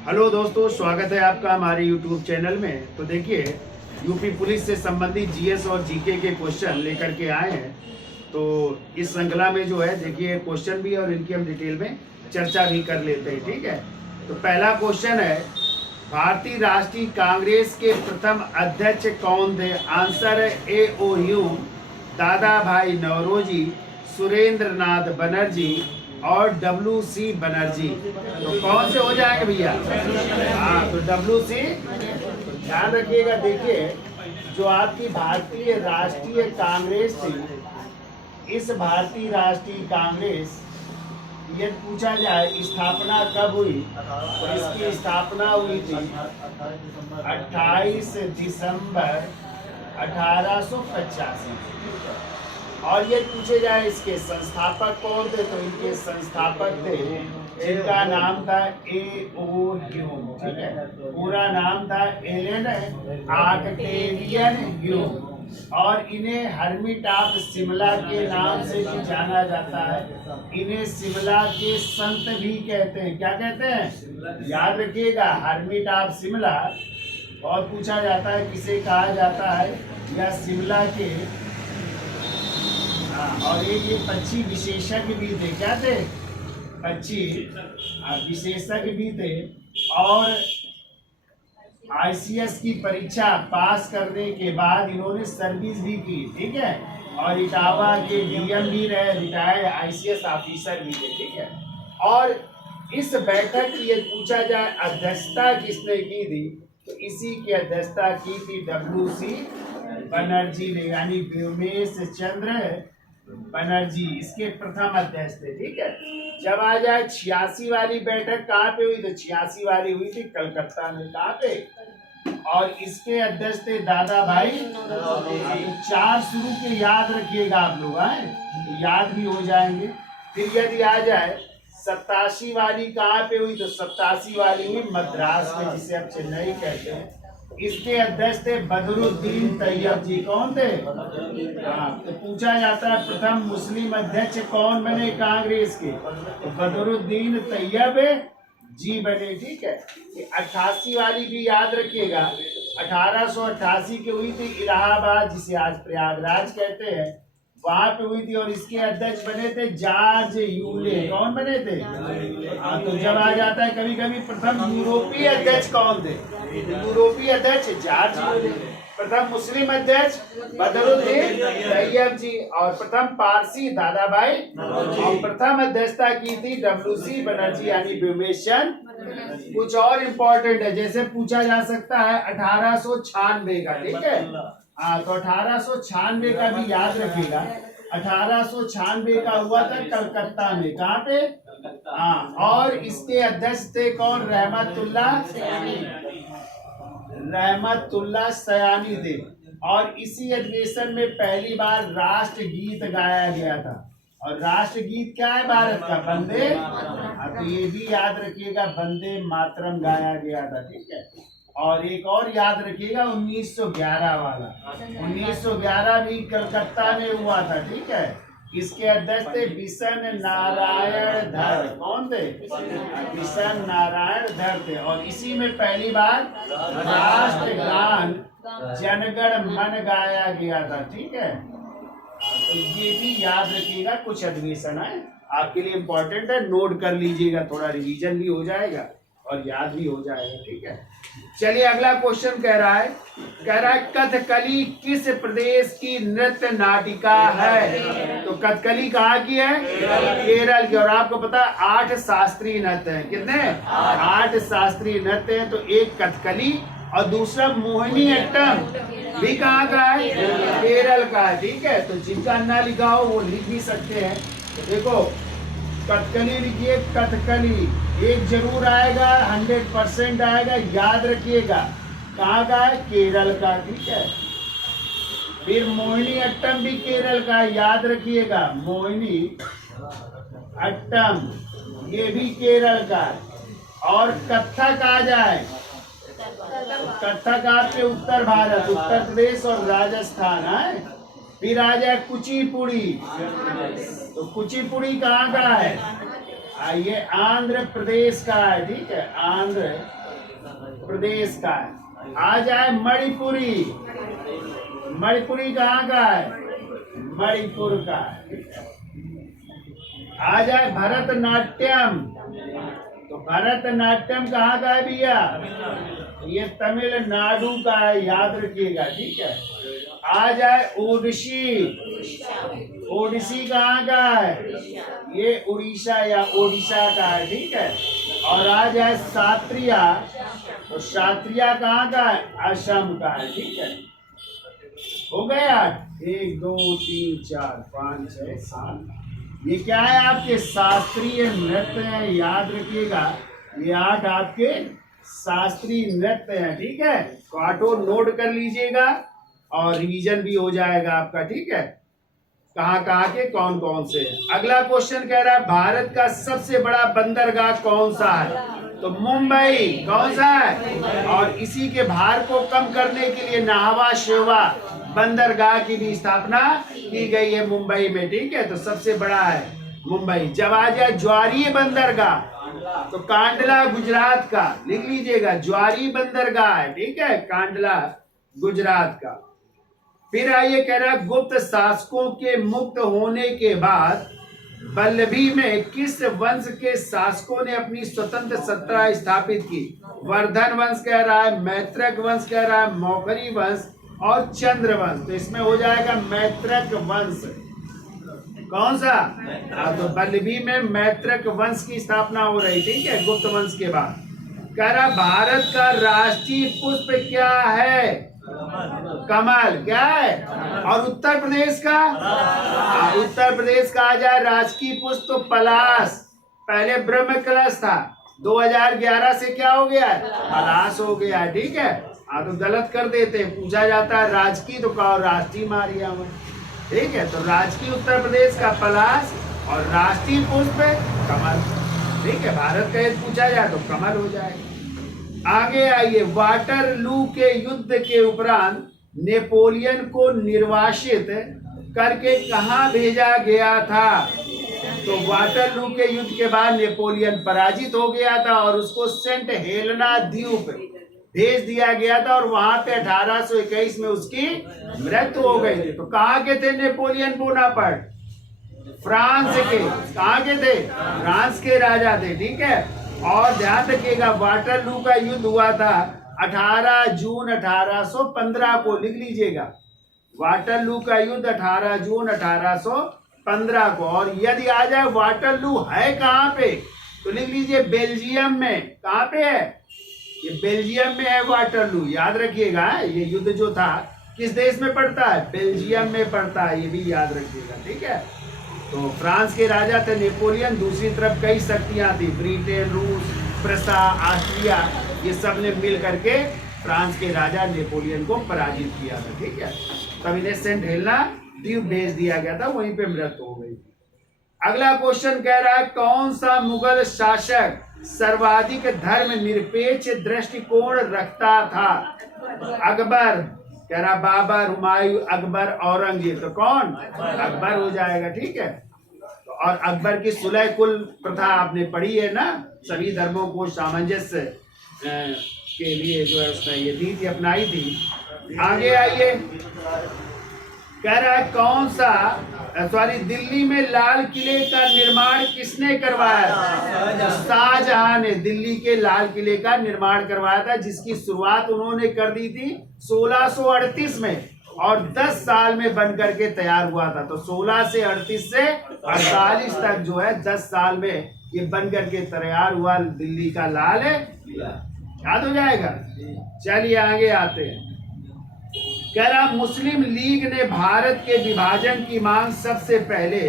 Hello दोस्तों, स्वागत है आपका हमारे यूट्यूब चैनल में। तो देखिए, यूपी पुलिस से संबंधित जीएस और जीके के क्वेश्चन लेकर के आए हैं। तो इस श्रृंखला में जो है देखिए क्वेश्चन भी और इनकी हम डिटेल में चर्चा भी कर लेते हैं, ठीक है। तो पहला क्वेश्चन है, भारतीय राष्ट्रीय कांग्रेस के प्रथम अध्यक्ष कौन थे? आंसर है ए ओ ह्यूम, दादा भाई नौरोजी, सुरेंद्र नाथ बनर्जी और WC बनर्जी। तो कौन से हो जाएंगे भैया? हाँ, तो WC ध्यान रखिएगा। देखिए, जो आपकी भारतीय राष्ट्रीय कांग्रेस थी, इस भारतीय राष्ट्रीय कांग्रेस ये पूछा जाए स्थापना कब हुई, तो इसकी स्थापना हुई थी 28 दिसंबर 1885। और ये पूछे जाए इसके संस्थापक कौन थे, तो इनके संस्थापक थे, इनका नाम था ए ओ ह्यूम, ठीक है। पूरा नाम था एलन ऑक्टेवियन ह्यूम, और इन्हें हर्मिट ऑफ शिमला के नाम से भी जाना जाता है। इन्हें शिमला के संत भी कहते हैं। क्या कहते हैं? याद रखिएगा, हर्मिट ऑफ शिमला। और पूछा जाता है किसे कहा जाता है, या शिमला के। और ये पक्षी विशेषज्ञ भी थे। क्या थे? पक्षी विशेषज्ञ भी थे। और ICS की परीक्षा पास करने के बाद इन्होंने सर्विस भी की, ठीक है। और इटावा के DM भी रहे, रिटायर्ड ICS ऑफिसर भी थे, ठीक है। और इस बैठक की ये पूछा जाए अध्यक्षता किसने की थी, तो इसी की अध्यक्षता की थी WC बनर्जी ने, यानी व्योमेश चंद्र बनर्जी इसके प्रथम अध्यक्ष थे, ठीक है। जब आ जाए 86 वाली बैठक कहाँ पे हुई, तो 86 वाली हुई थी कलकत्ता में। कहाँ पे? और इसके अध्यक्ष थे दादा भाई। तो 4 शुरू के याद रखिएगा आप लोग, तो याद भी हो जाएंगे। फिर यदि आ जाए 87 वाली कहाँ पे हुई, तो 87 वाली हुई मद्रास में, जिसे अब चेन्नई कहते हैं। इसके अध्यक्ष थे बदरुद्दीन तैयब जी। कौन थे? हाँ, तो पूछा जाता है प्रथम मुस्लिम अध्यक्ष कौन बने कांग्रेस के, तो बदरुद्दीन तैयब जी बने, ठीक है। 88 वाली भी याद रखिएगा, 1888 की हुई थी इलाहाबाद, जिसे आज प्रयागराज कहते हैं, वहां पे हुई थी। और इसके अध्यक्ष बने थे जॉर्ज यूले। कौन बने थे? हाँ, तो जब आ जाता है कभी कभी प्रथम यूरोपीय अध्यक्ष कौन थे, यूरोपीय अध्यक्ष जॉर्ज यूले। प्रथम मुस्लिम अध्यक्ष बदरुद्दीन तैयब जी, और प्रथम पारसी दादा भाई, और प्रथम अध्यक्षता की थी WC बनर्जी, यानी व्योमेश चंद्र। कुछ और इम्पोर्टेंट है, जैसे पूछा जा सकता है 1896 का, ठीक है। हाँ, तो 1896 का भी याद रखिएगा। 1896 का हुआ था कलकत्ता में। कहाँ पे? हाँ, और इसके अध्यक्ष थे कौन? रहमतुल्लाह सयानी थे। और इसी अधिवेशन में पहली बार राष्ट्रगीत गाया गया था। और राष्ट्रगीत क्या है भारत का? वंदे। तो ये भी याद रखिएगा, वंदे मातरम गाया गया था, ठीक है। और एक और याद रखिएगा 1911 वाला, 1911 भी कलकत्ता में हुआ था, ठीक है। इसके अध्यक्ष थे बिशन नारायण धर। कौन थे? बिशन नारायण धर थे। और इसी में पहली बार राष्ट्रगान जनगण मन गाया गया था, ठीक है। तो ये भी याद रखिएगा, कुछ अधिवेशन है आपके लिए इम्पोर्टेंट है, नोट कर लीजिएगा, थोड़ा रिवीजन भी हो जाएगा और याद भी हो जाएगा, ठीक है। चलिए, अगला क्वेश्चन कह रहा है कथकली किस प्रदेश की नृत्य नाटिका है? तो कथकली कहाँ की है? केरल की। और आपको पता है 8 शास्त्रीय नृत्य हैं। कितने? 8 शास्त्रीय नृत्य हैं। तो एक कथकली और दूसरा मोहिनी अट्टम भी कहाँ का है? केरल का है, ठीक है। तो जिनका ना लिखा हो वो लिख भी सकते हैं। तो देखो, कथकली लिखिए, कथकली एक जरूर आएगा, 100% आएगा, याद रखिएगा। कहाँ का है? केरल का, ठीक है। फिर मोहिनी अट्टम भी केरल का, याद रखिएगा, मोहिनी अट्टम ये भी केरल का। और कथक आ जाए, कथक आपके उत्तर भारत, उत्तर प्रदेश और राजस्थान है। फिर आ जाए कुचिपुड़ी, तो कुचिपुड़ी कहाँ का है? ये आंध्र प्रदेश का है, ठीक है, आंध्र प्रदेश का है। आ जाए मणिपुरी, मणिपुरी कहाँ का है? मणिपुर का है। आ जाए भरतनाट्यम, तो भरतनाट्यम कहाँ का है भैया? ये तमिलनाडु का है, याद रखिएगा, ठीक है। आ जाए ओडिसी, ओडिसी कहाँ का है? ये उड़ीसा या ओडिशा का है, ठीक है। और आ जाए सात्रिया, तो सात्रिया कहाँ का है? असम का है, ठीक है। हो गया 1 2 3 4 5 6 7। ये क्या है? आपके शास्त्रीय नृत्य है, याद रखिएगा। ये 8 आपके शास्त्रीय नृत्य है, ठीक है। तो ऑटो नोट कर लीजिएगा और रिवीजन भी हो जाएगा आपका, ठीक है, कहाँ कहाँ के कौन कौन से। अगला क्वेश्चन कह रहा है भारत का सबसे बड़ा बंदरगाह कौन सा है? तो मुंबई। कौन सा है? और इसी के भार को कम करने के लिए नाहवा शेवा बंदरगाह की भी स्थापना की गई है मुंबई में, ठीक है। तो सबसे बड़ा है मुंबई। जब आ जाए ज्वारीय बंदरगाह, तो कांडला गुजरात का, लिख लीजिएगा, ज्वारी बंदरगाह है, ठीक है, कांडला गुजरात का। फिर आइए कह रहा है गुप्त शासकों के मुक्त होने के बाद वल्लभी में किस वंश के शासकों ने अपनी स्वतंत्र सत्ता स्थापित की? वर्धन वंश कह रहा है, मैत्रक वंश कह रहा है, मौखरी वंश और चंद्र वंश। तो इसमें हो जाएगा मैत्रक वंश। कौन सा? तो वल्लभी में मैत्रक वंश की स्थापना हो रही, ठीक है, गुप्त वंश के बाद। कह रहा भारत का राष्ट्रीय पुष्प क्या है? कमल। क्या है? और उत्तर प्रदेश का? उत्तर प्रदेश का आ जाए राजकीय पुष्प तो पलाश। पहले ब्रह्म कलश था, 2011 से क्या हो गया है? पलाश हो गया है, ठीक है। तो गलत कर देते, पूछा जाता है राजकीय तो कहो राष्ट्रीय मारिया हुआ, ठीक है। तो राजकीय उत्तर प्रदेश का पलाश और राष्ट्रीय पुष्प कमल, ठीक है। भारत का यदि पूछा जाए तो कमल हो जाएगा। आगे आइए, वाटरलू के युद्ध के उपरांत नेपोलियन को निर्वासित करके कहां भेजा गया था? तो वाटरलू के युद्ध के बाद नेपोलियन पराजित हो गया था और उसको सेंट हेलेना द्वीप भेज दिया गया था और वहां पे 1821 में उसकी मृत्यु हो गई थी। तो कहाँ के थे नेपोलियन बोनापार्ट? फ्रांस के। कहाँ के थे? फ्रांस के राजा थे, ठीक है। और ध्यान रखिएगा वाटरलू का युद्ध हुआ था 18 जून 1815 को, लिख लीजिएगा। वाटरलू का युद्ध 18 जून 1815 को। और यदि आ जाए वाटरलू है कहाँ पे, तो लिख लीजिए बेल्जियम में। कहाँ पे है? ये बेल्जियम में है वाटरलू, याद रखिएगा। ये युद्ध जो था किस देश में पड़ता है? बेल्जियम में पड़ता है, ये भी याद रखिएगा, ठीक है। तो फ्रांस के राजा थे नेपोलियन, दूसरी तरफ कई शक्तियां थी, ब्रिटेन, रूस, प्रसा, ऑस्ट्रिया, ये सब ने मिल करके फ्रांस के राजा नेपोलियन को पराजित किया था, ठीक है। तब इन्हें सेंट हेलेना द्वीप भेज दिया गया था, वहीं पे मृत्यु हो गई। अगला क्वेश्चन कह रहा है कौन सा मुगल शासक सर्वाधिक धर्म निरपेक्ष दृष्टिकोण रखता था? अकबर कह रहा, बाबर, हुमायूं, अकबर, औरंगजेब। तो कौन? अकबर हो जाएगा, ठीक है। तो और अकबर की सुलह कुल प्रथा आपने पढ़ी है ना, सभी धर्मों को सामंजस्य के लिए जो है उसने ये दी थी, अपनाई थी। आगे आइए, कह रहा है कौन सा, सॉरी, दिल्ली में लाल किले का निर्माण किसने करवाया? शाहजहां ने दिल्ली के लाल किले का निर्माण करवाया था, जिसकी शुरुआत उन्होंने कर दी थी 1638 में और 10 साल में बन करके तैयार हुआ था। तो 16 से 38 से 48 तक जो है 10 साल में ये बन करके तैयार हुआ दिल्ली का लाल किला, याद हो जाएगा। चलिए आगे आते हैं। कह रहा मुस्लिम लीग ने भारत के विभाजन की मांग सबसे पहले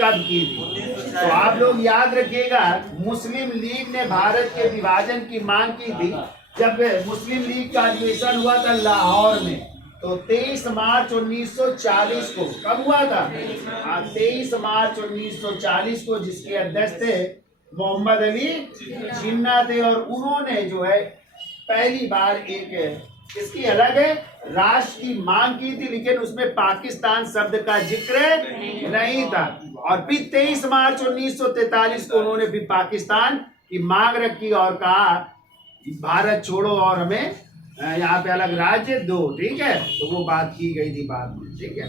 कब की थी? तो आप लोग याद रखिएगा, मुस्लिम लीग ने भारत के विभाजन की मांग की थी जब मुस्लिम लीग का अधिवेशन हुआ था लाहौर में। तो 23 मार्च 1940 को, कब हुआ था? 23 मार्च 1940 को, जिसके अध्यक्ष थे मोहम्मद अली जिन्ना थे। और उन्होंने जो है पहली बार एक इसकी अलग है, राष्ट्र की मांग की थी, लेकिन उसमें पाकिस्तान शब्द का जिक्र नहीं था। और फिर 23 मार्च 1943 को उन्होंने भी पाकिस्तान की मांग रखी और कहा भारत छोड़ो और हमें यहाँ पे अलग राज्य दो, ठीक है। तो वो बात की गई थी बाद में, ठीक है।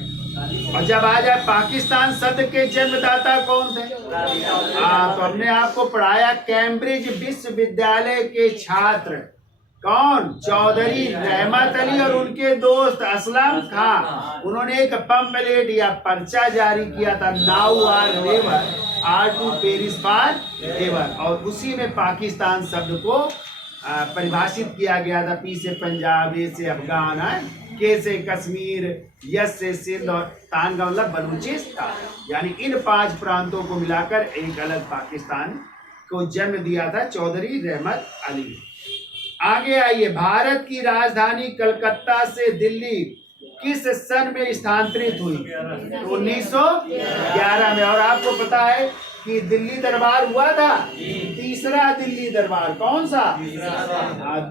और जब आ जाए पाकिस्तान शब्द के जन्मदाता कौन थे, तो हमने आपको पढ़ाया कैम्ब्रिज विश्वविद्यालय के छात्र कौन, चौधरी रहमत अली और उनके दोस्त असलम खां। उन्होंने एक पंपलेट या पर्चा जारी किया था, now or never or to Paris for ever, और उसी में पाकिस्तान शब्द को परिभाषित किया गया था। पी से पंजाब, ए से अफगान, के से कश्मीर, यस से सिंध और तान का मतलब बलूचिस्तान, यानी इन 5 प्रांतों को मिलाकर एक अलग पाकिस्तान को जन्म दिया था चौधरी रहमत अली। आगे आइए, भारत की राजधानी कलकत्ता से दिल्ली किस सन में स्थानांतरित हुई, 1911 में। और आपको पता है कि दिल्ली दरबार हुआ था, तीसरा दिल्ली दरबार, कौन सा,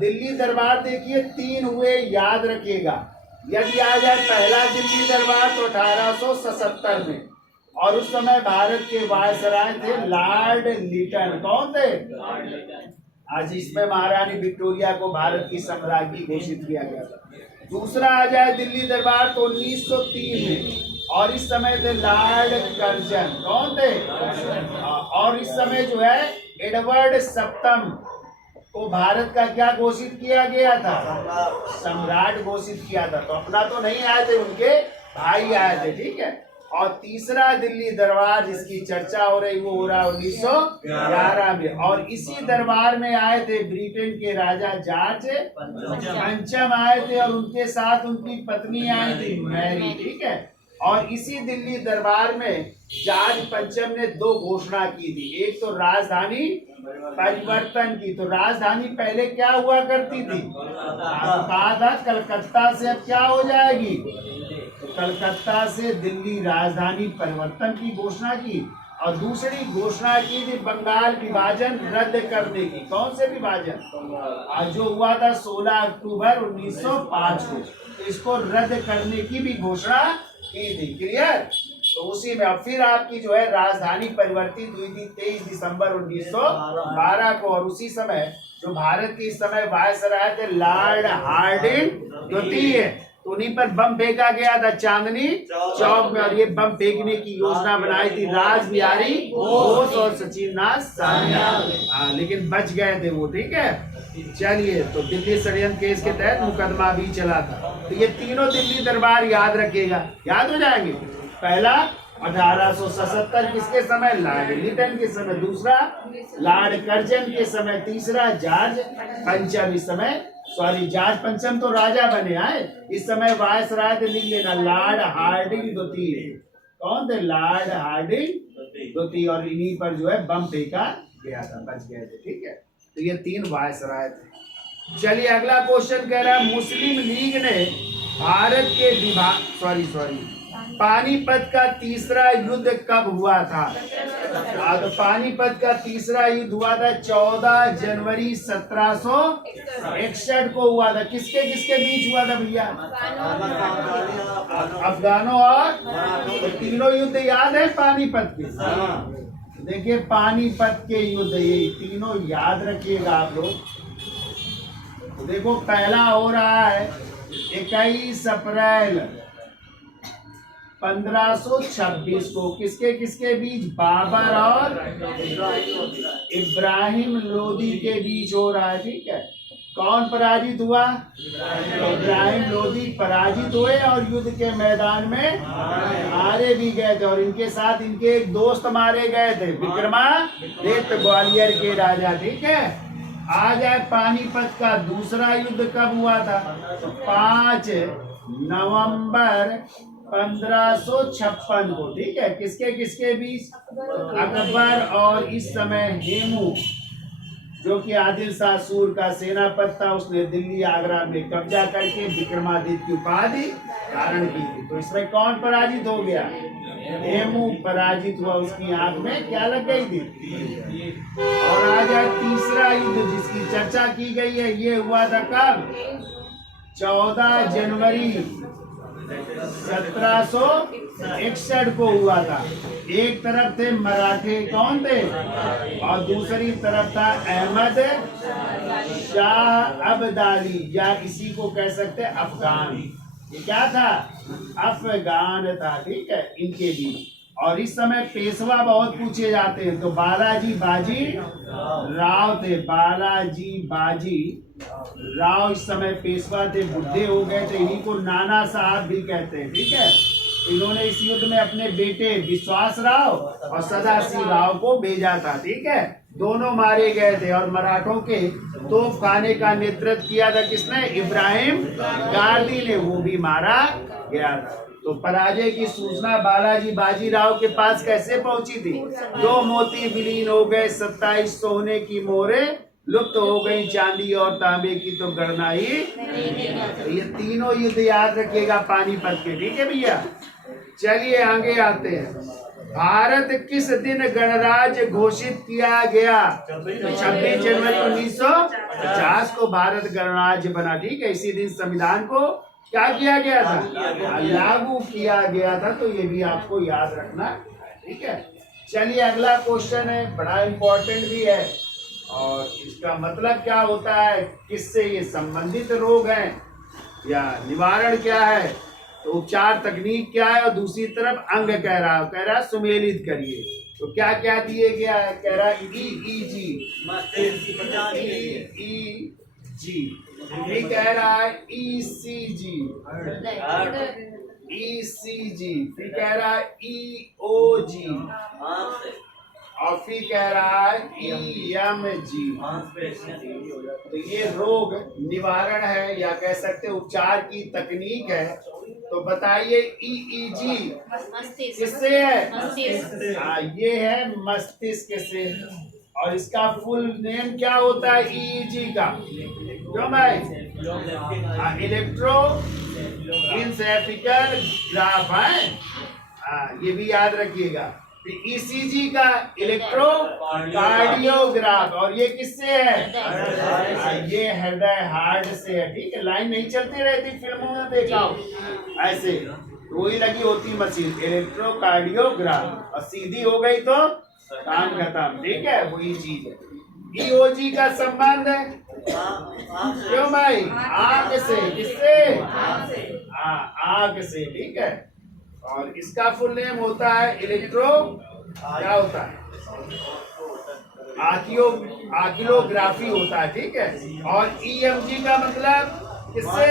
दिल्ली दरबार देखिए 3 हुए, याद रखिएगा। यदि आ जाए पहला दिल्ली दरबार तो 1877 में, और उस समय भारत के वायसराय थे लॉर्ड लिटन। कौन थे, आज इसमें महारानी विक्टोरिया को भारत की सम्राज्ञी घोषित किया गया था। दूसरा आ जाए दिल्ली दरबार तो 1903 में, और इस समय थे लॉर्ड कर्जन। कौन थे, और इस समय जो है एडवर्ड सप्तम को भारत का क्या घोषित किया गया था, सम्राट घोषित किया था। तो अपना तो नहीं आए थे, उनके भाई आए थे, ठीक है। और तीसरा दिल्ली दरबार जिसकी चर्चा हो रही वो हो रहा 1911 में, और इसी दरबार में आए थे ब्रिटेन के राजा जॉर्ज पंचम आए थे, और उनके साथ उनकी पत्नी आई थी मैरी, ठीक है। और इसी दिल्ली दरबार में जॉर्ज पंचम ने 2 घोषणा की थी, एक तो राजधानी परिवर्तन की। तो राजधानी पहले क्या हुआ करती थी, कहा था कलकत्ता से अब क्या हो जाएगी, तो कलकत्ता से दिल्ली राजधानी परिवर्तन की घोषणा की। और दूसरी घोषणा की थी बंगाल विभाजन रद्द करने की। कौन से विभाजन, आज जो हुआ था 16 अक्टूबर 1905 को, तो इसको रद्द करने की भी घोषणा की थी। क्लियर, तो उसी में अब फिर आपकी जो है राजधानी परिवर्तित हुई थी 23 दिसंबर 1912 को। और उसी समय जो भारत के इस समय वायसराय थे लॉर्ड हार्डिंग द्वितीय, तो उन्हीं पर बम फेंका गया था चांदनी चौक में। और ये बम फेंकने की योजना बनाई थी राज बिहारी घोष और सचिंद्रनाथ सान्याल, लेकिन बच गए थे वो, ठीक है। चलिए, तो दिल्ली षड्यंत्र केस के तहत मुकदमा भी चला था। तो ये तीनों दिल्ली दरबार याद रखिएगा, याद हो जाएंगे। पहला 1877 किसके समय, लॉर्ड लिटन के समय, दूसरा लॉर्ड कर्जन के समय, तीसरा जॉर्ज पंचम, इस समय जॉर्ज पंचम तो राजा बने आए, इस समय वायसराय थे, लिख लेना लॉर्ड हार्डिंग द्वितीय। कौन थे, लॉर्ड हार्डिंग द्वितीय, और इन्हीं पर जो है बम फेंका गया था, बच गए थे, ठीक है। तो ये 3 वायसराय थे। चलिए अगला क्वेश्चन कह रहा है, मुस्लिम लीग ने भारत के पानीपत का तीसरा युद्ध कब हुआ था, तो पानीपत का तीसरा युद्ध हुआ था 14 जनवरी 1761 को हुआ था। किसके किसके बीच हुआ था भैया, अफगानों और, तो तीनों युद्ध याद है पानीपत के, देखिए पानीपत के युद्ध ये तीनों याद रखिएगा आप लोग। देखो पहला हो रहा है 21 अप्रैल 1526 को, किसके किसके बीच, बाबर और इब्राहिम लोदी के बीच हो रहा है, ठीक है। कौन पराजित हुआ, इब्राहिम लोदी पराजित हुए और युद्ध के मैदान में मारे भी गए थे, और इनके साथ इनके एक दोस्त मारे गए थे, विक्रमादित्य ग्वालियर के राजा, ठीक है। आ जाए पानीपत का दूसरा युद्ध कब हुआ था, तो 5 नवंबर 1556 को, ठीक है। किसके किसके बीच, अकबर और इस समय हेमू जो कि आदिल शाह सूर का सेनापति था, उसने दिल्ली आगरा में कब्जा करके विक्रमादित्य की उपाधि धारण की थी। तो इसमें कौन पराजित हो गया, हेमू पराजित हुआ, उसकी आंख में क्या लग गई थी। और आ जाए तीसरा युद्ध जिसकी चर्चा की गई है, ये हुआ था कब, 14 जनवरी 1761 को हुआ था। एक तरफ थे मराठे, कौन थे, और दूसरी तरफ था अहमद शाह अब्दाली, या इसी को कह सकते हैं अफगान। ये क्या था, अफगान था, ठीक है, इनके बीच। और इस समय पेशवा बहुत पूछे जाते हैं, तो बालाजी बाजी राव थे, बालाजी बाजी राव इस समय पेशवा थे, बुढ़े हो गए थे, इन्हीं को नाना साहब भी कहते हैं, ठीक है। इन्होंने इस युद्ध में अपने बेटे विश्वास राव और सदाशिव राव को भेजा था, ठीक है। दोनों मारे गए थे, और मराठों के तोपखाने का नेतृत्व किया था किसने, इब्राहिम गाजी ने, वो भी मारा गया था। तो पराजय की सूचना बालाजी बाजीराव के पास कैसे पहुंची थी, 2 मोती विलीन हो गए, 27 सोने की मोहरें लुप्त हो गई, चांदी और तांबे की तो गणना ही। ये तीनों युद्ध याद रखिएगा पानीपत के, ठीक है भैया। चलिए आगे आते हैं। भारत किस दिन गणराज्य घोषित किया गया, 26 जनवरी 1950 को भारत गणराज्य बना, ठीक है। इसी दिन संविधान को क्या किया गया था, लागू किया गया था, तो ये भी आपको याद रखना, ठीक है। चलिए अगला क्वेश्चन है, बड़ा इंपॉर्टेंट भी है, और इसका मतलब क्या होता है, किससे ये संबंधित रोग हैं या निवारण क्या है, तो उपचार तकनीक क्या है, और दूसरी तरफ अंग कह रहा सुमेलित करिए। तो क्या क्या दिए गया है, कह रहा EEG, ये कह रहा है ECG, फिर कह रहा है EOG, और फिर कह रहा है EMG। तो ये रोग निवारण है, या कह सकते उपचार की तकनीक है। तो बताइए EEG किससे है, ये है मस्तिष्क से, और इसका फुल नेम क्या होता है EEG का, क्यों भाई, इलेक्ट्रो इंसेफेलिकल ग्राफ है, ये भी याद रखिएगा। ECG का इलेक्ट्रोकार्डियोग्राफ, और ये किससे है, ये हृदय हार्ट से है, ठीक है। लाइन नहीं चलती रहती फिल्मों में, देखा हो ऐसे, वही लगी होती मशीन, इलेक्ट्रोकार्डियोग्राफ, और सीधी हो गई तो काम खत्म, ठीक है, वही चीज है। EOG का संबंध है, क्यों भाई, आंख से, किससे, आंख से, ठीक है। और इसका फुल नेम होता है इलेक्ट्रो, क्या होता है, आकिलोग्राफी होता है, ठीक है। और EMG का मतलब किससे,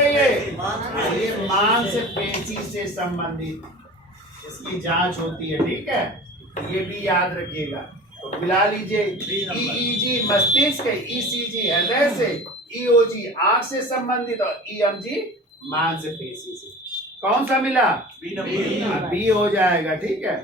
ये मांसपेशी से संबंधित इसकी जांच होती है, ठीक है। ये भी याद रखिएगा, तो मिला लीजिए, EEG मस्तिष्क, ECG हृदय से, EOG आंख से संबंधित, और EMG मांसपेशी से। कौन सा मिला, बी हो जाएगा, ठीक है।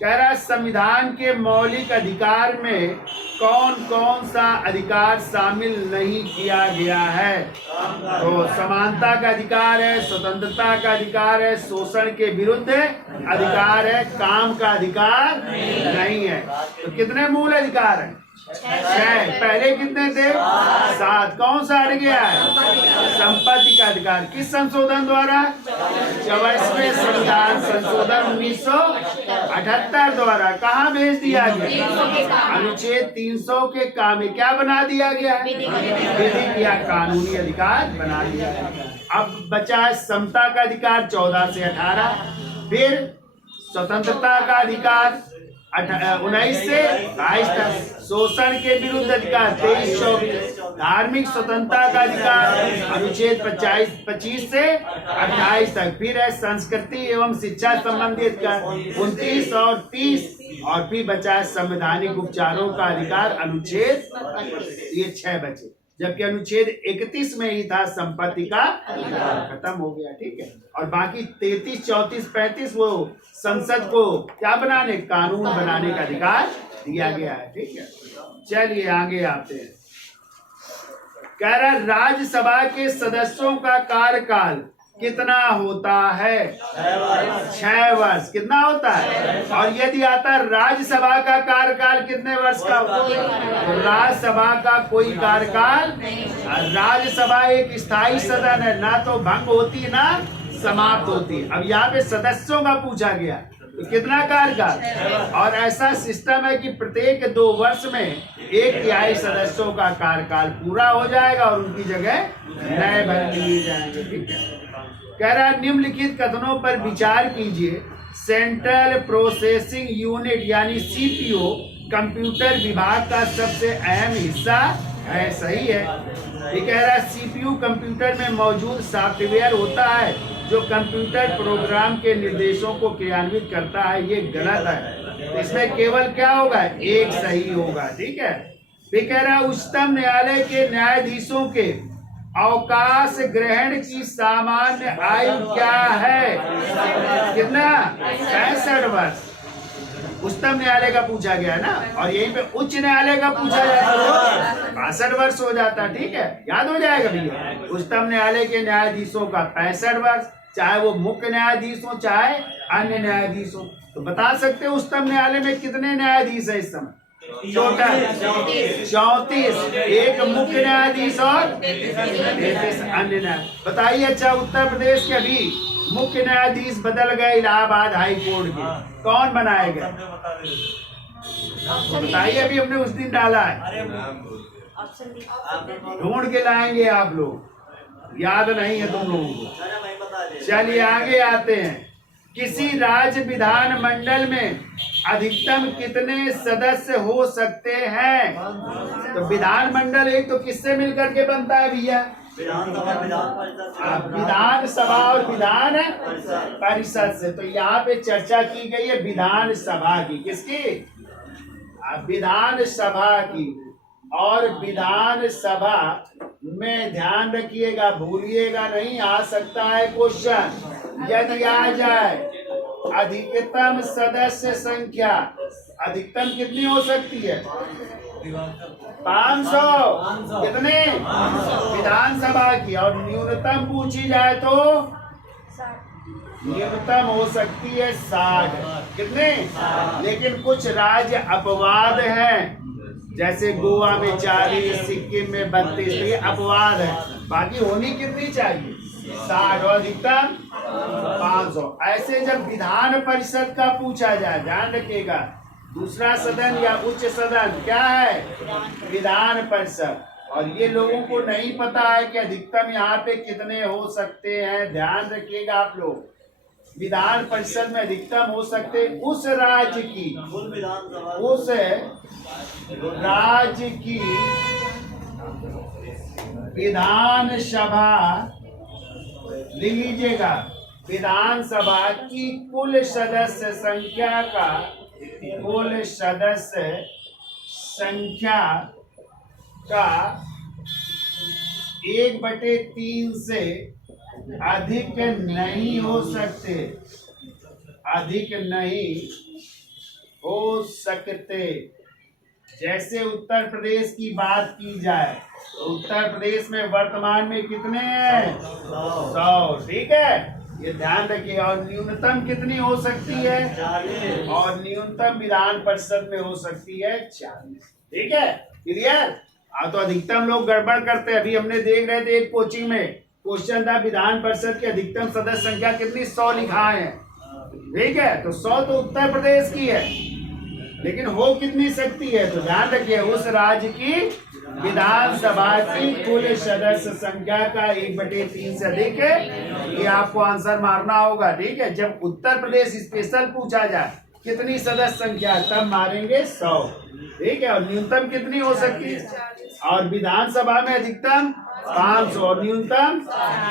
कह रहा संविधान के मौलिक अधिकार में कौन कौन सा अधिकार शामिल नहीं किया गया है, तो समानता का अधिकार है, स्वतंत्रता का अधिकार है, शोषण के विरुद्ध अधिकार है, काम का अधिकार नहीं है। तो कितने मूल अधिकार हैं, 6, पहले कितने थे, 7, कौन सा हट गया है, संपत्ति का अधिकार, किस संशोधन द्वारा, 24वें संविधान संशोधन 1978 द्वारा, कहाँ भेज दिया गया, अनुच्छेद 300 के काम में क्या बना दिया गया, विधिक या कानूनी अधिकार बना दिया गया। अब बचा है समता का अधिकार 14 से 18, फिर स्वतंत्रता का अधिकार 19 से 22 तक, शोषण के विरुद्ध अधिकार 23-24, धार्मिक स्वतंत्रता का अधिकार अनुच्छेद 25 से 28 तक, फिर है संस्कृति एवं शिक्षा संबंधी अधिकार 29 और 30, और फिर बचा है संवैधानिक उपचारों का अधिकार अनुच्छेद, ये 6 बचे, जबकि अनुच्छेद 31 में ही था संपत्ति का अधिकार, खत्म हो गया, ठीक है। और बाकी 33, 34, 35 वो संसद को क्या बनाने, कानून बनाने का अधिकार दिया गया है, ठीक है। चलिए आगे आते हैं। कह रहा राज्यसभा के सदस्यों का कार्यकाल कितना होता है, 6 वर्ष, कितना होता है। और यदि आता राज्यसभा का कार्यकाल कितने वर्ष का, तो राज्यसभा का कोई कार्यकाल राज्यसभा एक स्थायी सदन है, ना तो भंग होती ना समाप्त होती। अब यहाँ पे सदस्यों का पूछा गया तो कितना कार्यकाल, और ऐसा सिस्टम है कि प्रत्येक 2 वर्ष में 1/3 सदस्यों का कार्यकाल पूरा हो जाएगा और उनकी जगह नए भर लिए जाएंगे। ठीक है, कह रहा है निम्नलिखित कथनों पर विचार कीजिए। सेंट्रल प्रोसेसिंग यूनिट यानी सीपीयू कंप्यूटर विभाग का सबसे अहम हिस्सा है। सही है। ये कह रहा है सीपीयू कंप्यूटर में मौजूद सॉफ्टवेयर होता है जो कंप्यूटर प्रोग्राम के निर्देशों को क्रियान्वित करता है। ये गलत है, इसमें केवल क्या होगा, एक सही होगा। ठीक है। ये कह रहा है उच्चतम न्यायालय के न्यायाधीशों के अवकाश ग्रहण की सामान्य आयु क्या है? कितना? 65 वर्ष। उच्चतम न्यायालय का पूछा गया है ना, और यहीं पे उच्च न्यायालय का पूछा जाता है 62 वर्ष हो जाता है। ठीक है, याद हो जाएगा भैया। उच्चतम न्यायालय के न्यायाधीशों का 65 वर्ष, चाहे वो मुख्य न्यायाधीश हो चाहे अन्य न्यायाधीश हो। तो बता सकते हो उच्चतम न्यायालय में कितने न्यायाधीश है इस समय? टोटल 34, एक मुख्य न्यायाधीश और 33 अन्य न्यायाधीश। बताइए। अच्छा, उत्तर प्रदेश के अभी मुख्य न्यायाधीश बदल गए इलाहाबाद हाई कोर्ट के, कौन बनाए गए? बताइए। अभी हमने उस दिन डाला है, ढूंढ के लाएंगे आप लोग, याद नहीं है तुम लोगों को। चलिए आगे आते हैं। किसी राज्य विधानमंडल में अधिकतम कितने सदस्य हो सकते हैं? तो विधानमंडल एक तो किससे मिलकर के बनता है भैया? विधानसभा और विधान परिषद से। तो यहाँ पे चर्चा की गई है विधानसभा की। किसकी? विधानसभा की। और विधानसभा में ध्यान रखिएगा, भूलिएगा नहीं, आ सकता है क्वेश्चन। यदि आ जाए अधिकतम सदस्य संख्या, अधिकतम कितनी हो सकती है? 500। कितने? विधानसभा की। और न्यूनतम पूछी जाए तो न्यूनतम हो सकती है 60। कितने? लेकिन कुछ राज्य अपवाद हैं, जैसे गोवा में 40, सिक्किम में 32, ये अपवाद है। बाकी होनी कितनी चाहिए? 60 और अधिकतम 500। ऐसे जब विधान परिषद का पूछा जाए, ध्यान रखिएगा, दूसरा सदन या उच्च सदन क्या है? विधान परिषद। और ये लोगों को नहीं पता है कि अधिकतम यहाँ पे कितने हो सकते हैं। ध्यान रखिएगा आप लोग, विधान परिषद में अधिकतम हो सकते उस राज्य की, उस राज्य की विधानसभा, लिख लीजिएगा, विधानसभा की कुल सदस्य संख्या का, कुल सदस्य संख्या का 1/3 से अधिक नहीं हो सकते, अधिक नहीं हो सकते। जैसे उत्तर प्रदेश की बात की जाए तो उत्तर प्रदेश में वर्तमान में कितने हैं? 100। ठीक है, ये ध्यान रखिए। और न्यूनतम कितनी हो सकती है? 40। और न्यूनतम विधान परिषद में हो सकती है 40। ठीक है, क्लियर? तो अधिकतम लोग गड़बड़ करते हैं। अभी हमने देख रहे थे एक कोचिंग में क्वेश्चन था विधान परिषद की अधिकतम सदस्य संख्या कितनी? 100 लिखा है। ठीक है, तो 100 तो उत्तर प्रदेश की है, लेकिन हो कितनी सकती है? तो ध्यान रखिए, उस राज्य की विधानसभा की कुल सदस्य संख्या का 1/3 से अधिक है। ये आपको आंसर मारना होगा। ठीक है, जब उत्तर प्रदेश स्पेशल पूछा जाए कितनी सदस्य संख्या, तब मारेंगे 100। ठीक है, और न्यूनतम कितनी हो सकती है? और विधानसभा में अधिकतम 500 और न्यूनतम।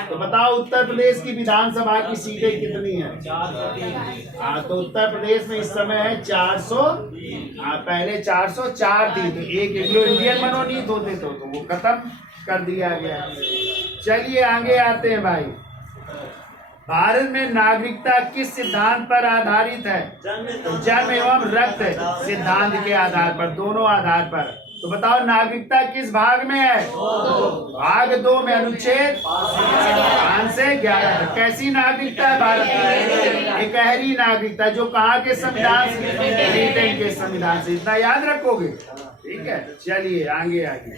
तो बताओ उत्तर प्रदेश की विधानसभा की सीटें कितनी है? 403। तो उत्तर प्रदेश में इस समय है 400। पहले 404 थी, तो एक एंग्लो इंडियन मनोनीत होते तो वो खत्म कर दिया गया। चलिए आगे आते हैं भाई। भारत में नागरिकता किस सिद्धांत पर आधारित है? तो जन्म एवं रक्त सिद्धांत के आधार पर, दोनों आधार पर। तो बताओ नागरिकता किस भाग में है? भाग 2 में, अनुच्छेद 5 से 11। कैसी नागरिकता है भारत की? एकहरी नागरिकता, जो कहाँ के संविधान से? ब्रिटेन के संविधान से। इतना याद रखोगे? ठीक है, चलिए आगे आगे।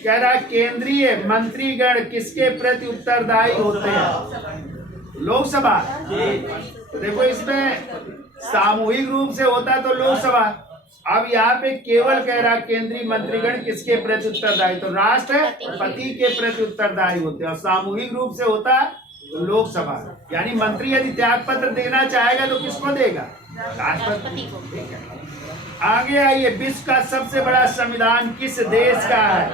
कह रहा केंद्रीय मंत्रीगण किसके प्रति उत्तरदायी होते हैं? लोकसभा। तो देखो इसमें सामूहिक रूप से होता तो लोकसभा, अब यहाँ पे केवल कह रहा केंद्रीय मंत्रीगण किसके प्रति उत्तरदायी, तो राष्ट्रपति के प्रति उत्तरदायी होते हैं, और सामूहिक रूप से होता तो लोकसभा। यानी मंत्री यदि त्याग पत्र देना चाहेगा तो किसको देगा? राष्ट्रपति को। ठीक है, आगे आइए, विश्व का सबसे बड़ा संविधान किस देश का है?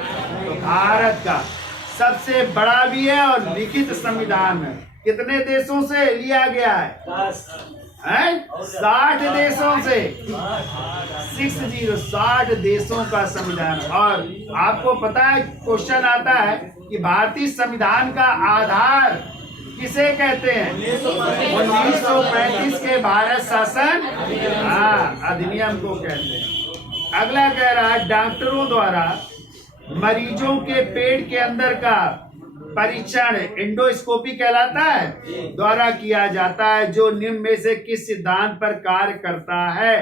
तो भारत का सबसे बड़ा भी है और लिखित संविधान है। कितने देशों से लिया गया है? 60 देशों से। 60 देशों का संविधान। और आपको पता है, क्वेश्चन आता है कि भारतीय संविधान का आधार किसे कहते हैं? 1935 के भारत शासन अधिनियम को कहते हैं। अगला कह रहा है, डॉक्टरों द्वारा मरीजों के पेट के अंदर का परीक्षण एंडोस्कोपी कहलाता है, द्वारा किया जाता है, जो निम्न में से किस सिद्धांत पर कार्य करता है?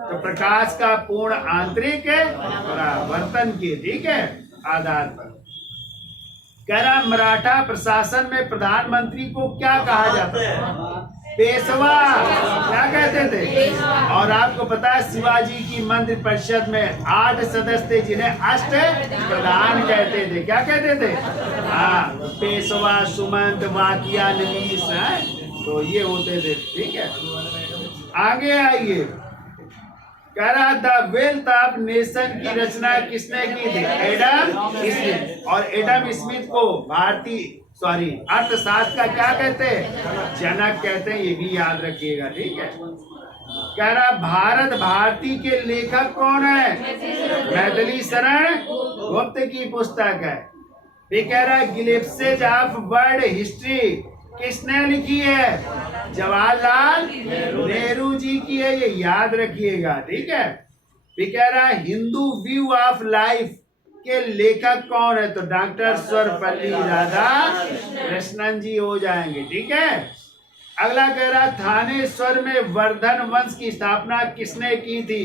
तो प्रकाश का पूर्ण आंतरिक परावर्तन के, ठीक है, आधार पर। कह रहा मराठा प्रशासन में प्रधानमंत्री को क्या कहा जाता है? पेशवा। क्या कहते थे? और आपको पता है शिवाजी की मंत्रि परिषद में 8 सदस्य थे जिन्हें अष्ट प्रधान कहते थे। क्या कहते थे? पेशवा, सुमंत, वाकिया, नवीस, तो ये होते थे। ठीक है, आगे आइए। कह रहा द वेल्थ ऑफ नेशन की रचना किसने की थी? Adam Smith. और एडम स्मिथ को अर्थशास्त्र का क्या कहते हैं? जनक कहते हैं, ये भी याद रखिएगा। ठीक है, कह रहा भारत भारती के लेखक कौन है? मैथिली शरण गुप्त की पुस्तक है। ये कह रहा है ग्लिम्प्सेस ऑफ वर्ल्ड हिस्ट्री किसने लिखी है? जवाहरलाल नेहरू जी की है, ये याद रखिएगा। ठीक है, ये कह रहा है हिंदू व्यू ऑफ लाइफ के लेखक कौन है? तो डॉक्टर सर्वपल्ली राधाकृष्णन जी हो जाएंगे। ठीक है, अगला कह रहा थानेश्वर में वर्धन वंश की स्थापना किसने की थी?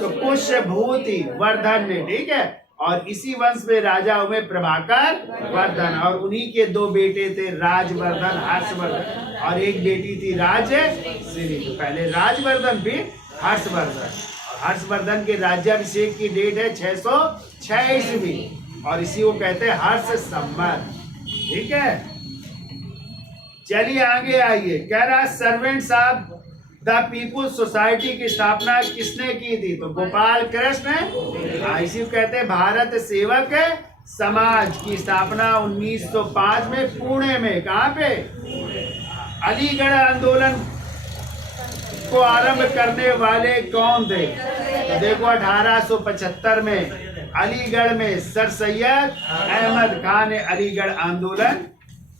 तो पुष्यभूति वर्धन ने। ठीक है, और इसी वंश में राजा हुए प्रभाकर वर्धन, और उन्हीं के 2 बेटे थे, राजवर्धन, हर्षवर्धन, और एक बेटी थी राजश्री। तो पहले राजवर्धन फिर हर्षवर्धन। हर्षवर्धन के राज्याभिषेक की डेट है 606 ईस्वी, और इसी को कहते हैं हर्ष संवत। ठीक है, चलिए आगे आइए। कह रहा servants of the people's society की स्थापना किसने की थी? तो गोपाल कृष्ण। इसी को कहते हैं भारत सेवक समाज की स्थापना 1905 में पुणे में। कहाँ पे? अलीगढ़ आंदोलन को आरंभ करने वाले कौन थे? तो देखो 1875 में अलीगढ़ में सर सैयद अहमद खान ने अलीगढ़ आंदोलन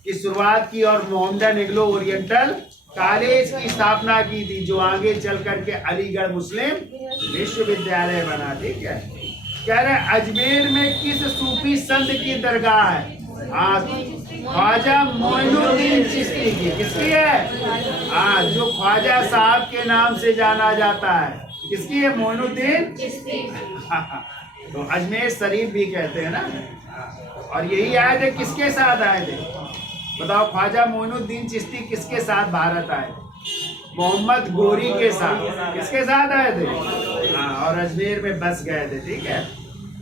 की शुरुआत की और मोहम्मदन एंग्लो ओरिएंटल कॉलेज की स्थापना की थी, जो आगे चल करके अलीगढ़ मुस्लिम विश्वविद्यालय बना। ठीक है, कह रहे अजमेर में किस सूफी संत की दरगाह है? ख्वाजा मोइनुद्दीन चिश्ती की। किसकी है? जो ख्वाजा साहब के नाम से जाना जाता है। किसकी है? मोइनुद्दीन चिश्ती। तो अजमेर शरीफ भी कहते हैं ना। और यही आए थे, किसके साथ आए थे? बताओ, ख्वाजा मोइनुद्दीन चिश्ती किसके साथ भारत आए? मोहम्मद गोरी के साथ। किसके साथ आए थे? और अजमेर में बस गए थे। ठीक है,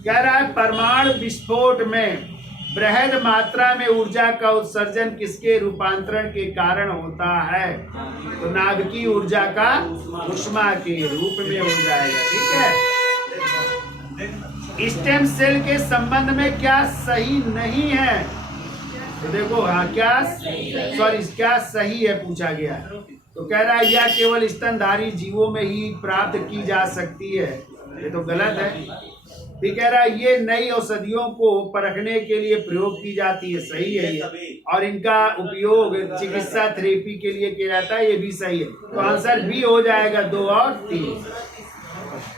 कह रहा है परमाणु विस्फोट में बृहद मात्रा में ऊर्जा का उत्सर्जन किसके रूपांतरण के कारण होता है? तो नाभिकीय ऊर्जा का ऊष्मा के रूप में हो जाएगा। ठीक है, स्टेम सेल के संबंध में क्या सही नहीं है? तो देखो क्या सही है पूछा गया। तो कह रहा है यह केवल स्तनधारी जीवों में ही प्राप्त की जा सकती है। ये तो गलत है। फिर कह रहा है ये नई औषधियों को परखने के लिए प्रयोग की जाती है। सही है ये। और इनका उपयोग चिकित्सा थेरेपी के लिए किया जाता है। ये भी सही है। तो आंसर बी हो जाएगा 2 और 3।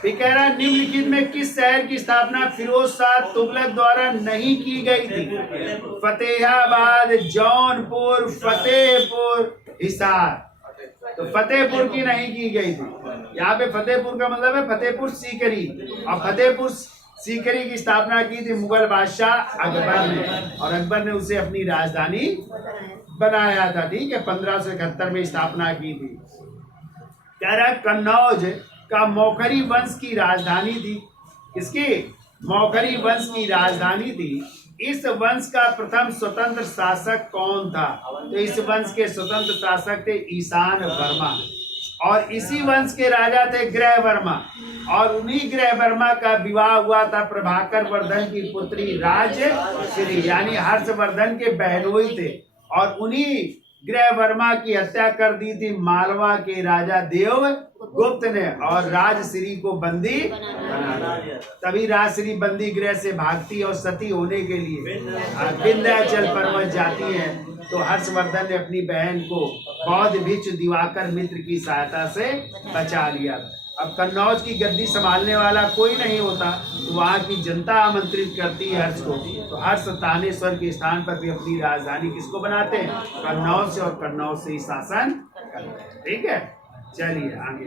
फिर कह रहा है निम्नलिखित में किस शहर की स्थापना फिरोज शाह तुगलक द्वारा नहीं की गई थी? फतेहाबाद, जौनपुर, फतेहपुर, हिसार। तो फतेहपुर की नहीं की गई थी। यहाँ पे फतेहपुर का मतलब है फतेहपुर सीकरी, और फतेहपुर सीकरी की स्थापना की थी मुगल बादशाह अकबर ने, और अकबर ने उसे अपनी राजधानी बनाया था। ठीक है, 1571 में स्थापना की थी। कह रहा है कन्नौज का मौखरी वंश की राजधानी थी। किसकी? मौखरी वंश की राजधानी थी। इस वंश का प्रथम स्वतंत्र शासक कौन था? तो इस वंश के स्वतंत्र शासक थे ईशान वर्मा, और इसी वंश के राजा थे ग्रह वर्मा, और उन्हीं ग्रह वर्मा का विवाह हुआ था प्रभाकर वर्धन की पुत्री राजश्री, यानी हर्षवर्धन के बहनोई थे, और उन्हीं ग्रह वर्मा की हत्या कर दी थी मालवा के राजा देवगुप्त ने, और राजश्री को बंदी बना दिया। तभी राजश्री बंदी गृह से भागती और सती होने के लिए विंध्याचल पर्वत जाती है। तो हर्षवर्धन ने अपनी बहन को बौद्ध भिक्षु दिवाकर मित्र की सहायता से बचा लिया। अब कन्नौज की गद्दी संभालने वाला कोई नहीं होता, तो वहाँ की जनता आमंत्रित करती है हर्ष को, तो हर्ष तानेश्वर के स्थान पर भी अपनी राजधानी किसको बनाते हैं? कन्नौज से, और कन्नौज से ही शासन करते हैं। ठीक है, चलिए आगे।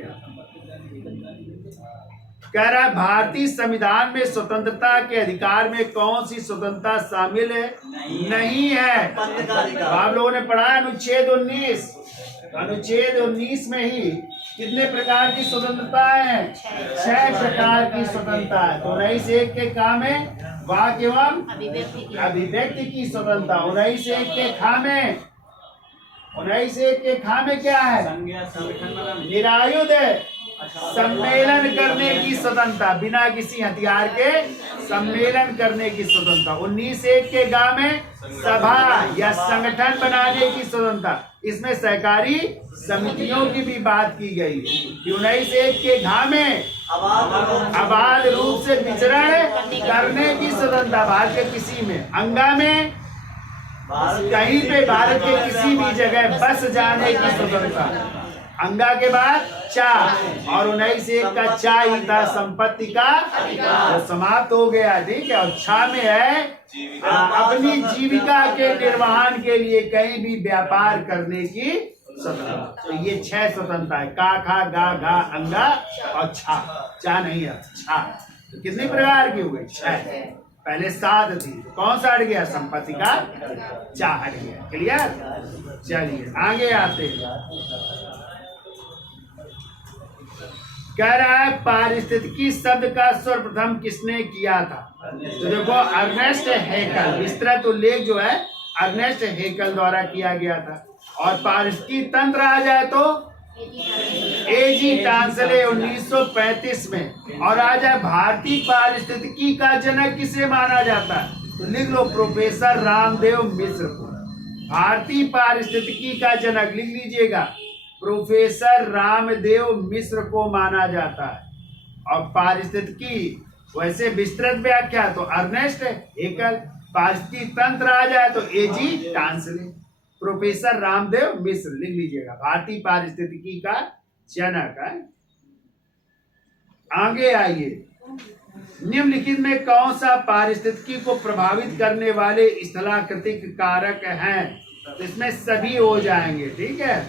कह रहा है भारतीय संविधान में स्वतंत्रता के अधिकार में कौन सी स्वतंत्रता शामिल है? नहीं है। आप लोगों ने पढ़ा अनुच्छेद 19। अनुच्छेद 19 में ही कितने प्रकार की स्वतंत्रता है? 6 प्रकार की स्वतंत्रता है। तो 19(1) के काम में वाक एवं अभिव्यक्ति की स्वतंत्रता। 19(1) के खा में 19(1) के खा में क्या है? निरायुध सम्मेलन करने की स्वतंत्रता, बिना किसी हथियार के सम्मेलन करने की स्वतंत्रता। 19(1) के गा में सभा या संगठन बनाने की स्वतंत्रता, इसमें सहकारी समितियों की भी बात की गई। 19(1) के घा में अबाध रूप से विचरण करने की स्वतंत्रता, भारत के किसी में। अंगा में कहीं पे भारत के किसी भी जगह बस जाने की स्वतंत्रता। अंगा के बाद चा, और 19(1) का चा ही था संपत्ति का तो समाप्त हो गया। ठीक है, और छा में है अपनी जीविका के निर्वहन के लिए कहीं भी व्यापार करने की स्वतंत्रता। तो ये 6 स्वतंत्रता है, का खा गा घा अंगा और छा। चा नहीं है, छा। तो कितने प्रकार की हो गई? 6। पहले 7 थी, कौन सा हट गया? संपत्ति का चा हट गया। क्लियर? चलिए आगे आते हैं। कह रहा है पारिस्थितिकी शब्द का सर्वप्रथम किसने किया था? तो देखो अर्नेस्ट हेकल, विस्तृत उल्लेख जो है अर्नेस्ट हेकल द्वारा किया गया था। और पारिस्थितिकी तंत्र आ जाए तो एजी टांसले 1935 में। और आ जाए भारतीय पारिस्थितिकी का जनक किसे माना जाता है? तो लिख लो प्रोफेसर रामदेव मिश्र को। भारतीय पारिस्थितिकी का जनक लिख लीजिएगा, प्रोफेसर रामदेव मिश्र को माना जाता है। और पारिस्थितिकी वैसे विस्तृत व्याख्या तो अर्नेस्ट हेकल, पारिस्थितिकी तंत्र आ जाए तो एजी टांसले, प्रोफेसर रामदेव मिश्र लिख लीजिएगा, भारतीय पारिस्थितिकी का जनक है। आगे आइए, निम्नलिखित में कौन सा पारिस्थितिकी को प्रभावित करने वाले स्थलाकृतिक कारक हैं? तो इसमें सभी हो जाएंगे। ठीक है,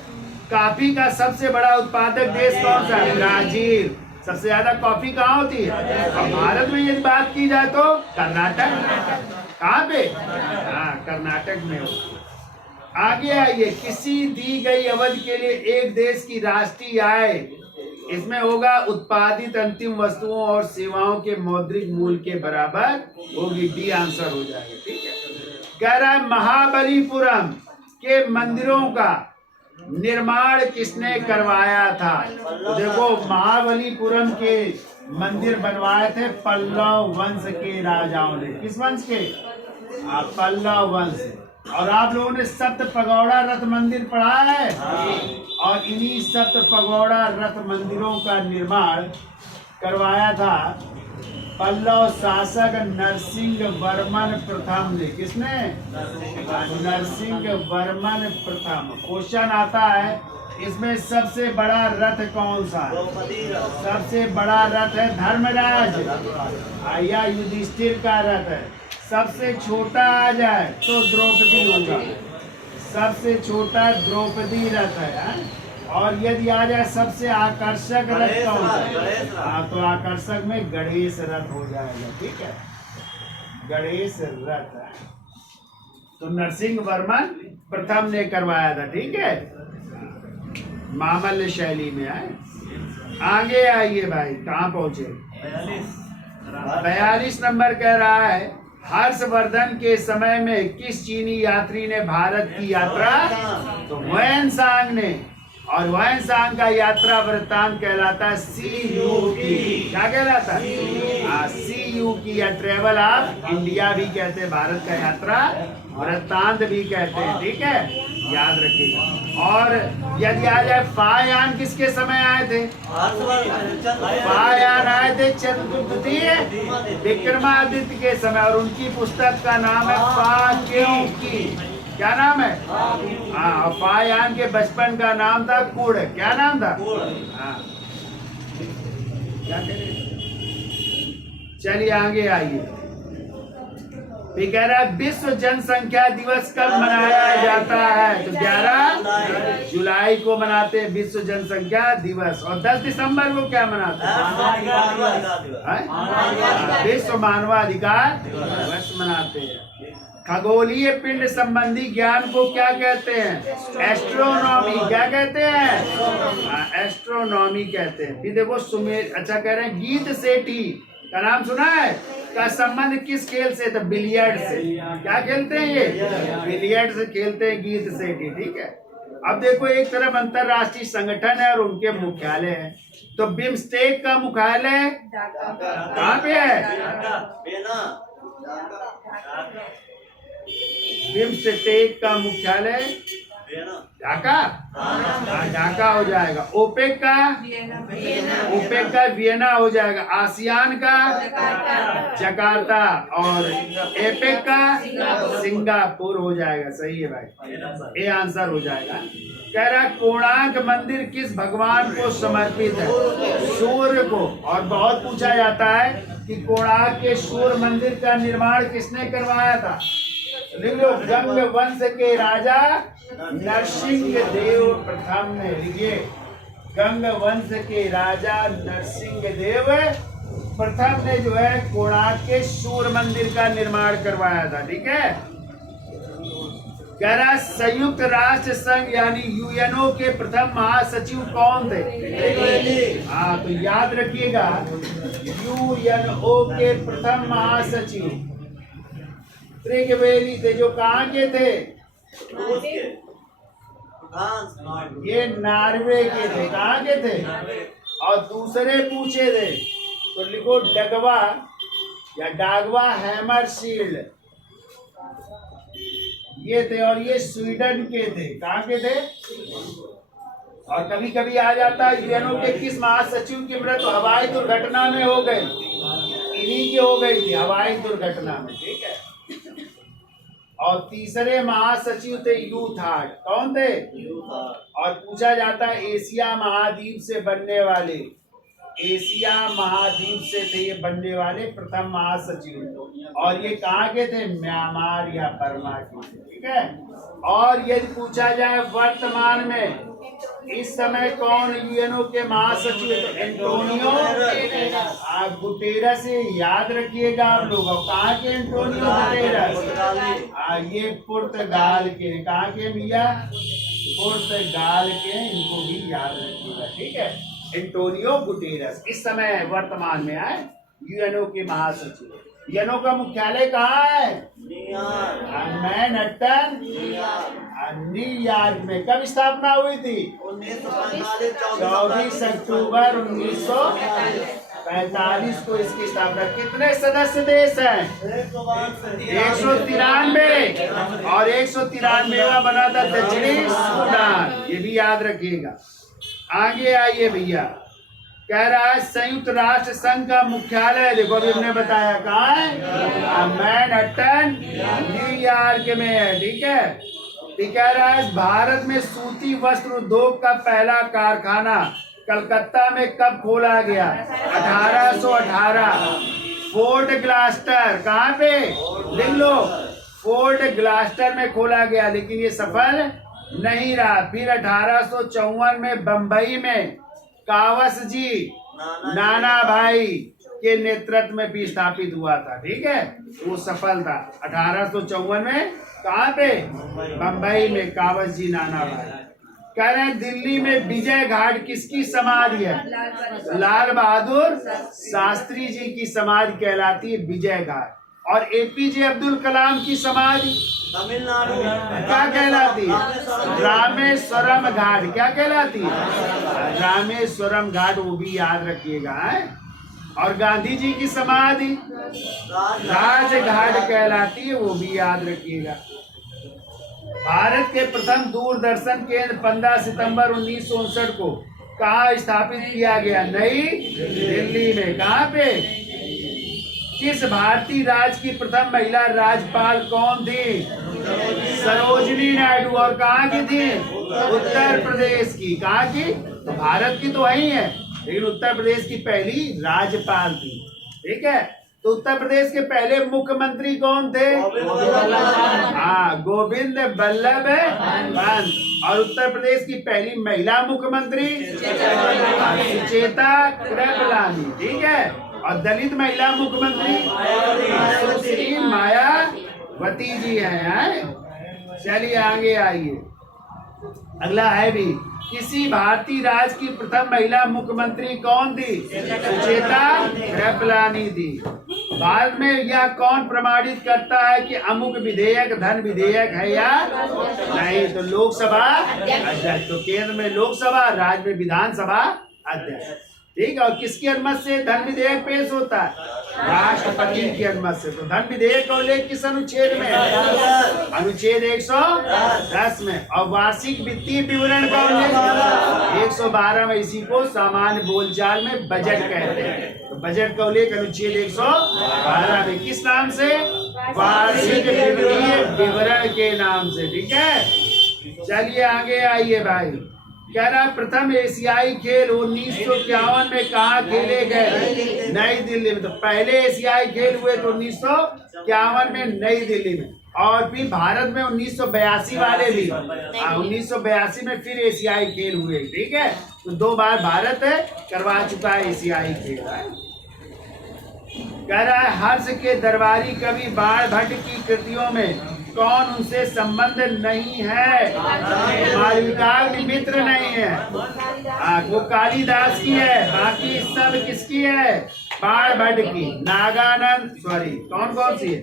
कॉफी का सबसे बड़ा उत्पादक देश कौन सा? ब्राजील। सबसे ज्यादा कॉफी कहाँ होती है? और भारत में यदि बात की जाए तो कर्नाटक। कहाँ पे? हाँ, कर्नाटक में होती है। आगे आइए, किसी दी गई अवधि के लिए एक देश की राष्ट्रीय आय, इसमें होगा उत्पादित अंतिम वस्तुओं और सेवाओं के मौद्रिक मूल्य के बराबर होगी। डी आंसर हो जाएगा। ठीक है, कह रहा है महाबलीपुरम के मंदिरों का निर्माण किसने करवाया था? तो देखो महाबलीपुरम के मंदिर बनवाए थे पल्लव वंश के राजाओं ने। किस वंश के? पल्लव वंश। और आप लोगों ने सप्त पगौड़ा रथ मंदिर पढ़ा है? और इन्हीं सप्त पगौड़ा रथ मंदिरों का निर्माण करवाया था पल्लव शासक नरसिंह वर्मन प्रथम ने। किसने? नरसिंह वर्मन प्रथम। क्वेश्चन आता है, इसमें सबसे बड़ा रथ कौन सा है? सबसे बड़ा रथ है धर्मराज या युधिष्ठिर का रथ है। सबसे छोटा आ जाए तो द्रौपदी होगा। सबसे छोटा द्रौपदी रथ है। और यदि आ जाए सबसे आकर्षक रथ कौन सा? हाँ, तो आकर्षक में गणेश रथ हो जाएगा। ठीक है, गणेश रथ तो नरसिंह वर्मन प्रथम ने करवाया था। ठीक है, मामल्य शैली में आए। आगे आइए भाई, कहाँ पहुंचे? 42 नंबर कह रहा है, हर्षवर्धन के समय में किस चीनी यात्री ने भारत की यात्रा? तो ह्वेनसांग ने। और ह्वेनसांग का यात्रा वृत्तांत कहलाता है CU की। क्या कहलाता है? CU की, या ट्रेवल ऑफ इंडिया भी कहते हैं, भारत का यात्रा वृत्तांत भी कहते हैं। ठीक है, याद रखिएगा। और यदि आ जाए फायान किसके समय आए थे? फायान आए थे चंद्रगुप्त विक्रमादित्य के समय, और उनकी पुस्तक का नाम है फाक्योंकी। क्या नाम है? हाँ, और फायान के बचपन का नाम था कुड़। क्या नाम था? हाँ, क्या कह रहे? चलिए आगे आइए। कह रहा है विश्व जनसंख्या दिवस कब मनाया जाता है? तो 11 जुलाई को मनाते हैं विश्व जनसंख्या दिवस। और 10 दिसंबर को क्या मनाते हैं? विश्व मानवाधिकार दिवस मनाते हैं। खगोलीय पिंड संबंधी ज्ञान को क्या कहते हैं? एस्ट्रोनॉमी। क्या कहते हैं? एस्ट्रोनॉमी कहते हैं। फिर देखो सुमेर, अच्छा कह रहे हैं गीत सेठी का नाम सुना है? का संबंध किस खेल से? तो बिलियर्ड से। क्या खेलते हैं ये? बिलियर्ड से खेलते हैं गीत सेठी। ठीक है, अब देखो एक तरफ अंतरराष्ट्रीय संगठन है और उनके मुख्यालय है। तो बिम्स्टेक का मुख्यालय कहाँ पे है? बिम्स्टेक का मुख्यालय ढाका। ढाका हो जाएगा। ओपेक का वियना हो जाएगा। आसियान का जकार्ता, और एपेक का सिंगापुर हो जाएगा। सही है भाई, ये आंसर हो जाएगा। कह रहा कोणार्क मंदिर किस भगवान को समर्पित है? सूर्य को। और बहुत पूछा जाता है कि कोणार्क के सूर्य मंदिर का निर्माण किसने करवाया था? लिख लो, गंग वंश के राजा नरसिंह देव प्रथम ने। लिखिए, गंग वंश के राजा नरसिंह देव प्रथम ने जो है कोणार्क के सूर्य मंदिर का निर्माण करवाया था। ठीक है, कह रहा संयुक्त राष्ट्र संघ यानी UNO के प्रथम महासचिव कौन थे? हाँ, तो याद रखिएगा, UNO के प्रथम महासचिव त्रिगवेली थे, जो कहाँ के थे? ये नॉर्वे के थे। कहाँ के थे? और दूसरे पूछे थे तो लिखो डगवा या डागवा हैमरशील्ड, ये थे। और ये स्वीडन के थे। कहाँ के थे? और कभी कभी आ जाता है UNO के किस महासचिव की मृत्यु हवाई दुर्घटना में हो गई? इन्हीं की हो गई थी, हवाई दुर्घटना में। ठीक है, और तीसरे महासचिव थे यूथार्ड। कौन थे? और पूछा जाता है एशिया महाद्वीप से बनने वाले, एशिया महाद्वीप से थे ये बनने वाले प्रथम महासचिव। और ये कहाँ के थे? म्यांमार या बर्मा के थे। ठीक है, और यदि पूछा जाए वर्तमान में इस समय कौन UNO के महासचिव? Antonio Guterres. याद रखिएगा आप लोग। कहाँ के एंटोनियो गुटेरस? ये पुर्तगाल के। कहाँ के भैया? पुर्तगाल के। इनको भी याद रखिएगा। ठीक है, एंटोनियो गुटेरस इस समय वर्तमान में आए UNO के महासचिव। UNO का मुख्यालय कहाँ है? मैनहट्टन, न्यूयॉर्क में। कब स्थापना हुई थी? 24 अक्टूबर 1945 को इसकी स्थापना। कितने सदस्य देश हैं? 193। और 193वां बना था दक्षिणी सूडान। ये भी याद रखिएगा। आगे आइए भैया, कह रहा है संयुक्त राष्ट्र संघ का मुख्यालय देखो, अभी हमने बताया कहाँ है? मैनहट्टन, न्यूयॉर्क में है। ठीक है, कह रहा है भारत में सूती वस्त्र उद्योग का पहला कारखाना कलकत्ता में कब खोला गया? 1818। फोर्ट ग्लास्टर कहाँ पे? लिख लो, फोर्ट ग्लास्टर में खोला गया, लेकिन ये सफल नहीं रहा। फिर 1854 में बंबई में कावस जी नाना भाई के नेतृत्व में भी स्थापित हुआ था। ठीक है, वो सफल था। 1854 में कहाँ पे? बंबई में कावस जी नाना भाई। कह रहे हैं दिल्ली में विजय घाट किसकी समाधि है? लाल बहादुर शास्त्री जी की समाधि कहलाती है विजय घाट। और एपीजे अब्दुल कलाम की समाधि तमिलनाडु क्या कहलाती है? रामेश्वरम घाट। क्या कहलाती है? रामेश्वरम घाट, वो भी याद रखिएगा है? और गांधी जी की समाधि राजघाट कहलाती है, वो भी याद रखिएगा। भारत के प्रथम दूरदर्शन केंद्र 15 सितंबर 1959 को कहाँ स्थापित किया गया? नई दिल्ली में। कहाँ पे? किस भारतीय राज्य की प्रथम महिला राज्यपाल कौन थी? सरोजिनी नायडू। और कहाँ की थी? उत्तर प्रदेश की। कहाँ की? तो भारत की तो वही है, लेकिन उत्तर प्रदेश की पहली राज्यपाल थी। ठीक है, तो उत्तर प्रदेश के पहले मुख्यमंत्री कौन थे? हाँ, गोविंद बल्लभ पंत। और उत्तर प्रदेश की पहली महिला मुख्यमंत्री सुचेता कृपलानी। ठीक है, और दलित महिला मुख्यमंत्री सुश्री मायावती जी हैं। चलिए आगे आइए, अगला है भी। किसी भारतीय राज्य की प्रथम महिला मुख्यमंत्री कौन थी? सुचेता कृपलानी थी। भारत में यह कौन प्रमाणित करता है कि अमुक विधेयक धन विधेयक है या नहीं? तो लोकसभा अध्यक्ष। तो केंद्र में लोकसभा, राज्य में विधानसभा अध्यक्ष। ठीक है, और किसकी अनुमति से धन विधेयक पेश होता है? राष्ट्रपति की अनुमति से। तो धन विधेयक का उल्लेख किस अनुच्छेद में? अनुच्छेद 110 में। और वार्षिक वित्तीय विवरण का उल्लेख 112 में। इसी को सामान्य बोलचाल में बजट कहते हैं। तो बजट का उल्लेख अनुच्छेद 112 में किस नाम से? वार्षिक वित्तीय विवरण के नाम से। ठीक है, चलिए आगे आइए भाई। कह रहा प्रथम एशियाई खेल 1951 में कहाँ खेले गए? नई दिल्ली में। तो पहले एशियाई खेल हुए तो 1951 में नई दिल्ली में। और फिर भारत में 1982 वाले भी 1982 में फिर एशियाई खेल हुए। ठीक है, तो 2 बार भारत करवा चुका है एशियाई खेल। कह रहा है हर्ष के दरबारी कवि बाण भट्ट की कृतियों में कौन उनसे संबंध नहीं है? मालविका मित्र नहीं है। वो कालिदास की है, बाकी सब किसकी है? बाण भट्ट की। नागानंद सॉरी कौन सी है?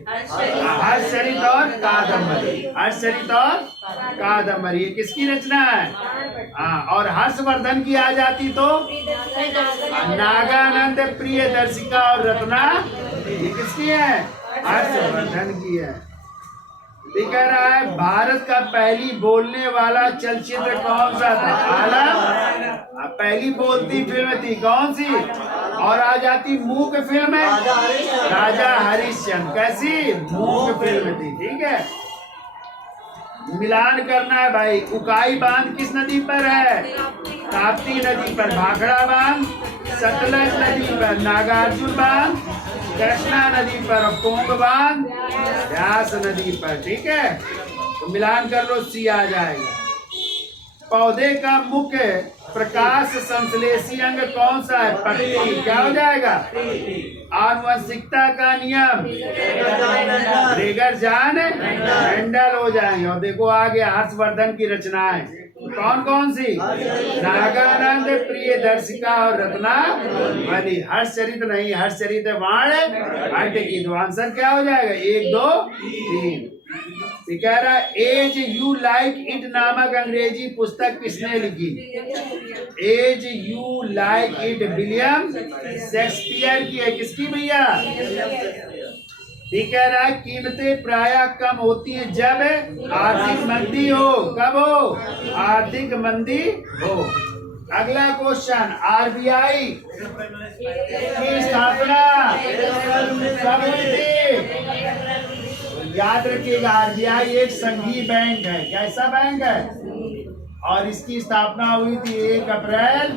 हर्षचरित और कादम्बरी। हर्षचरित और कादम्बरी ये किसकी रचना है? और हर्षवर्धन की आ जाती तो नागानंद, प्रियदर्शिका और रत्ना, ये किसकी है? हर्षवर्धन की है। ये कह रहा है भारत का पहली बोलने वाला चलचित्र कौन सा था? आलम पहली बोलती फिल्म थी कौन सी? और आ जाती मूक फिल्म है राजा हरिश्चंद्र। कैसी? मूक फिल्म थी। ठीक है, मिलान करना है भाई। उकाई बांध किस नदी पर है? ताप्ती नदी पर। भाखड़ा बांध सतलज नदी पर। नागार्जुन बांध कृष्णा नदी पर। पोंग बांध व्यास नदी पर। ठीक है, तो मिलान कर लो, सी आ जाएगा। पौधे का मुख्य प्रकाश संश्लेषी अंग कौन सा है? पत्ती। क्या हो जाएगा? आनुवंशिकता का नियम रेगर जान मेंडल हो जाएंगे। और देखो आगे हर्षवर्धन की रचनाएं कौन कौन सी? नागानंद, प्रियदर्शिका और रत्नावली। हर्षचरित नहीं, हर्षचरित वाण भट्ट की। तो आंसर क्या हो जाएगा? 1 2 3। कह रहा एज यू लाइक इट नामक अंग्रेजी पुस्तक किसने लिखी? As You Like It William Shakespeare की है। किसकी भैया? ठीक कह रहा है कीमतें प्रायः कम होती हैं जब आर्थिक मंदी हो। कब हो? आर्थिक मंदी हो। अगला क्वेश्चन, आरबीआई की स्थापना कब हुई थी? याद रखिएगा, आरबीआई एक संघीय बैंक है। कैसा बैंक है? और इसकी स्थापना हुई थी 1 अप्रैल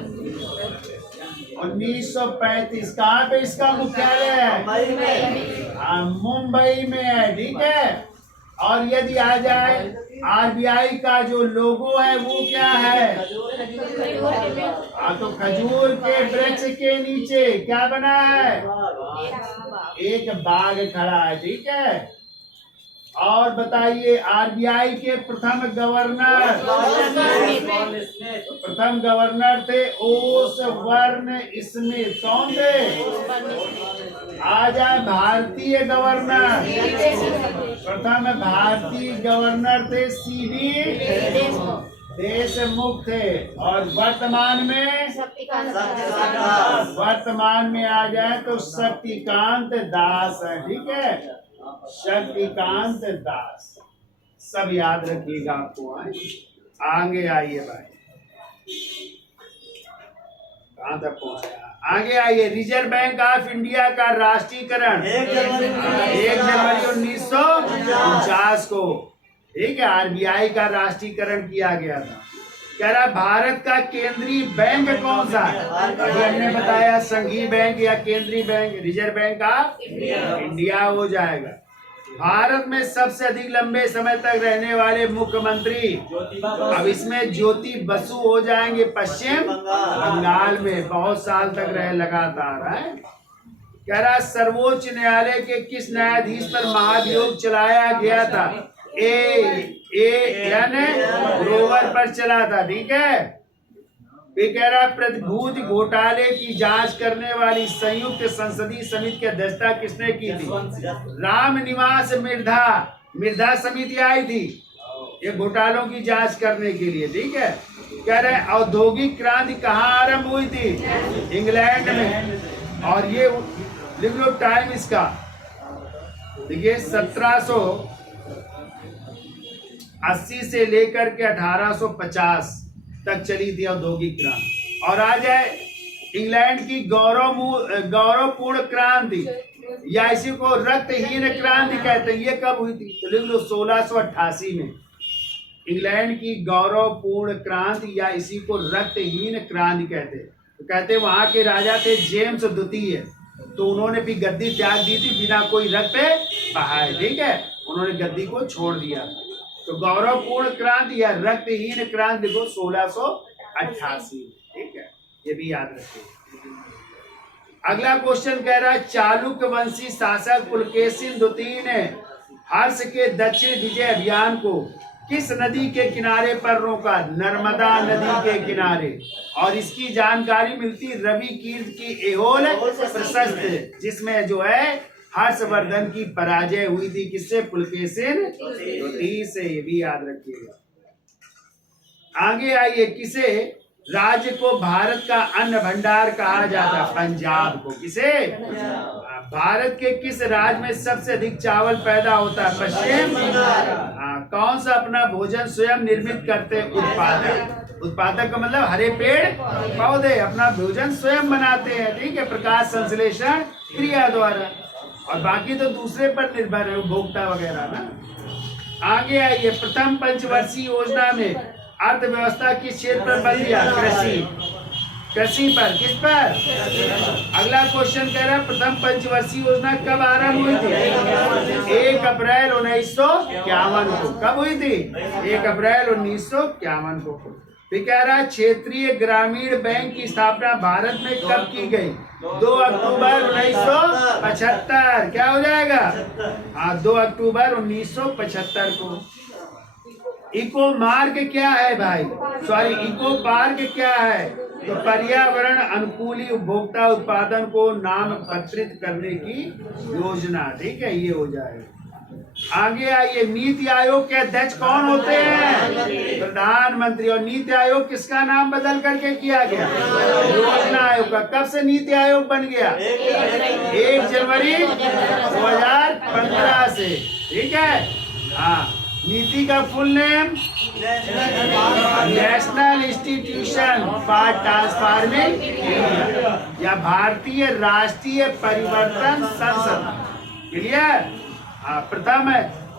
1935। कहाँ पे इसका मुख्यालय है? मुंबई में है। ठीक है, और यदि आ जाए आरबीआई का जो लोगो है वो क्या है? तो खजूर के वृक्ष के नीचे क्या बना है? एक बाघ खड़ा है, ठीक है। और बताइए आरबीआई के प्रथम गवर्नर थे ओसबर्न स्मिथ। कौन थे? आ जाए भारतीय गवर्नर। प्रथम भारतीय गवर्नर थे सीवी देशमुख थे। और वर्तमान में आ जाए तो शक्तिकांत दास है, ठीक है। शक्तिकांत दास, सब याद रखिएगा आपको। आगे आइए भाई, कहाँ तक पहुंचा? आगे आइए। रिजर्व बैंक ऑफ इंडिया का राष्ट्रीयकरण 1 जनवरी 1949 को, ठीक है, आरबीआई का राष्ट्रीयकरण किया गया था। कह रहा भारत का केंद्रीय बैंक कौन सा है? अभी हमने बताया संघीय बैंक या केंद्रीय bank, reserve bank of India हो जाएगा। भारत में सबसे अधिक लंबे समय तक रहने वाले मुख्यमंत्री, अब इसमें ज्योति बसु हो जाएंगे, पश्चिम बंगाल में बहुत साल तक रहे लगातार है। कह रहा सर्वोच्च न्यायालय के किस न्यायाधीश पर महाभियोग चलाया गया था? यानी ग्रोवर पर चला था, ठीक है। ये कह रहा प्रतिभूति घोटाले की जांच करने वाली संयुक्त संसदीय समिति की अध्यक्षता किसने की थी? रामनिवास मिर्धा समिति आई थी ये घोटालों की जांच करने के लिए, ठीक है। कह रहे औद्योगिक क्रांति कहाँ आरंभ हुई थी? इंग्लैंड में। और ये लिख लो टाइम इसका, देखिए 1780 से लेकर के 1850 तक चली थी औद्योगिक क्रांति। और आ जाए इंग्लैंड की गौरवपूर्ण क्रांति या इसी को रक्तहीन क्रांति कहते हैं, ये कब हुई थी? तो लिख लो 1688 में। इंग्लैंड की गौरवपूर्ण क्रांति या इसी को रक्तहीन क्रांति कहते हैं। तो कहते हैं वहां के राजा थे जेम्स द्वितीय, तो उन्होंने भी गद्दी त्याग दी थी बिना कोई रक्त बहाए, ठीक है। उन्होंने गद्दी को छोड़ दिया। तो गौरवपूर्ण क्रांति या रक्तहीन क्रांति को 1688, ठीक है, ये भी याद रखिए। अगला क्वेश्चन कह रहा है चालुक्य वंशी शासक पुलकेशिन द्वितीय ने हर्ष के दक्षिण विजय अभियान को किस नदी के किनारे पर रोका? नर्मदा नदी के किनारे। और इसकी जानकारी मिलती रवि कीर्त की एहोल प्रशस्त, जिसमें जो है हर्षवर्धन की पराजय हुई थी, किससे? पुलकेशिन द्वितीय से, ये भी याद रखिएगा। आगे आइए, किसे राज्य को भारत का अन्न भंडार कहा जाता? पंजाब को। किसे? भारत के किस राज्य में सबसे अधिक चावल पैदा होता है? पश्चिम बंगाल। कौन सा अपना भोजन स्वयं निर्मित करते? उत्पादक का मतलब हरे पेड़ पौधे अपना भोजन स्वयं बनाते हैं, ठीक है, प्रकाश संश्लेषण क्रिया द्वारा। और बाकी तो दूसरे पर निर्भर है, उपभोक्ता वगैरह ना। आगे आइए, प्रथम पंचवर्षीय योजना में अर्थव्यवस्था किस क्षेत्र पर बल दिया? कृषि पर। किस पर? अगला क्वेश्चन कह रहा है प्रथम पंचवर्षीय योजना कब आरंभ हुई थी? 1 अप्रैल 1951 को। कब हुई थी? 1 अप्रैल 1951 को। फिर कह रहा है क्षेत्रीय ग्रामीण बैंक की स्थापना भारत में कब की गई? 2 अक्टूबर 1975। क्या हो जाएगा? हाँ, 2 अक्टूबर 1975 को। इको मार्ग क्या है भाई? सॉरी, इको पार्क क्या है? तो पर्यावरण अनुकूली उपभोक्ता उत्पादन को नामपत्रित करने की योजना, ठीक है, ये हो जाएगा। आगे आइए, नीति आयोग के अध्यक्ष कौन होते हैं? प्रधानमंत्री। और नीति आयोग किसका नाम बदल करके किया गया? योजना आयोग का। कब से नीति आयोग बन गया? 1 जनवरी 2015 से, ठीक है। हाँ, नीति का full name national institution for transforming India या भारतीय राष्ट्रीय परिवर्तन संसद। क्लियर? प्रथम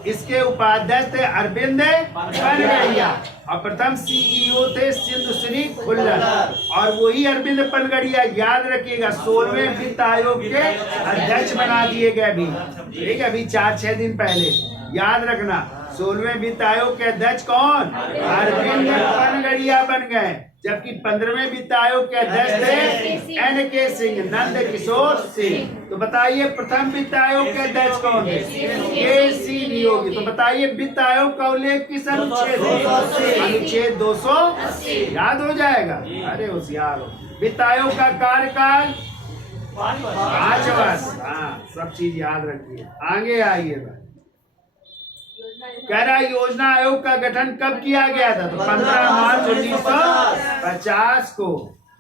इसके उपाध्यक्ष थे अरविंद पनगड़िया और प्रथम सीईओ थे सिंधुश्री खुल्लर। और वही अरविंद पनगड़िया, याद रखिएगा, 16वें वित्त आयोग के अध्यक्ष बना दिए गए अभी, ठीक है, अभी 4-6 दिन पहले। याद रखना 16वें वित्त आयोग के अध्यक्ष कौन? अरविंद पनगड़िया बन गए, जबकि 15वें वित्त आयोग के अध्यक्ष थे NK सिंह, नंद किशोर सिंह। तो बताइए प्रथम वित्त आयोग के अध्यक्ष कौन थे? KC नियोगी। तो बताइए वित्त आयोग का उल्लेख किस अनुच्छेद में? अनुच्छेद 280। याद हो जाएगा, अरे होशियार हो। वित्त आयोग का कार्यकाल 5 वर्ष। हाँ, सब चीज याद रखिए। आगे आइए, कह रहा योजना आयोग का गठन कब किया गया था? तो 15 मार्च 1950 को।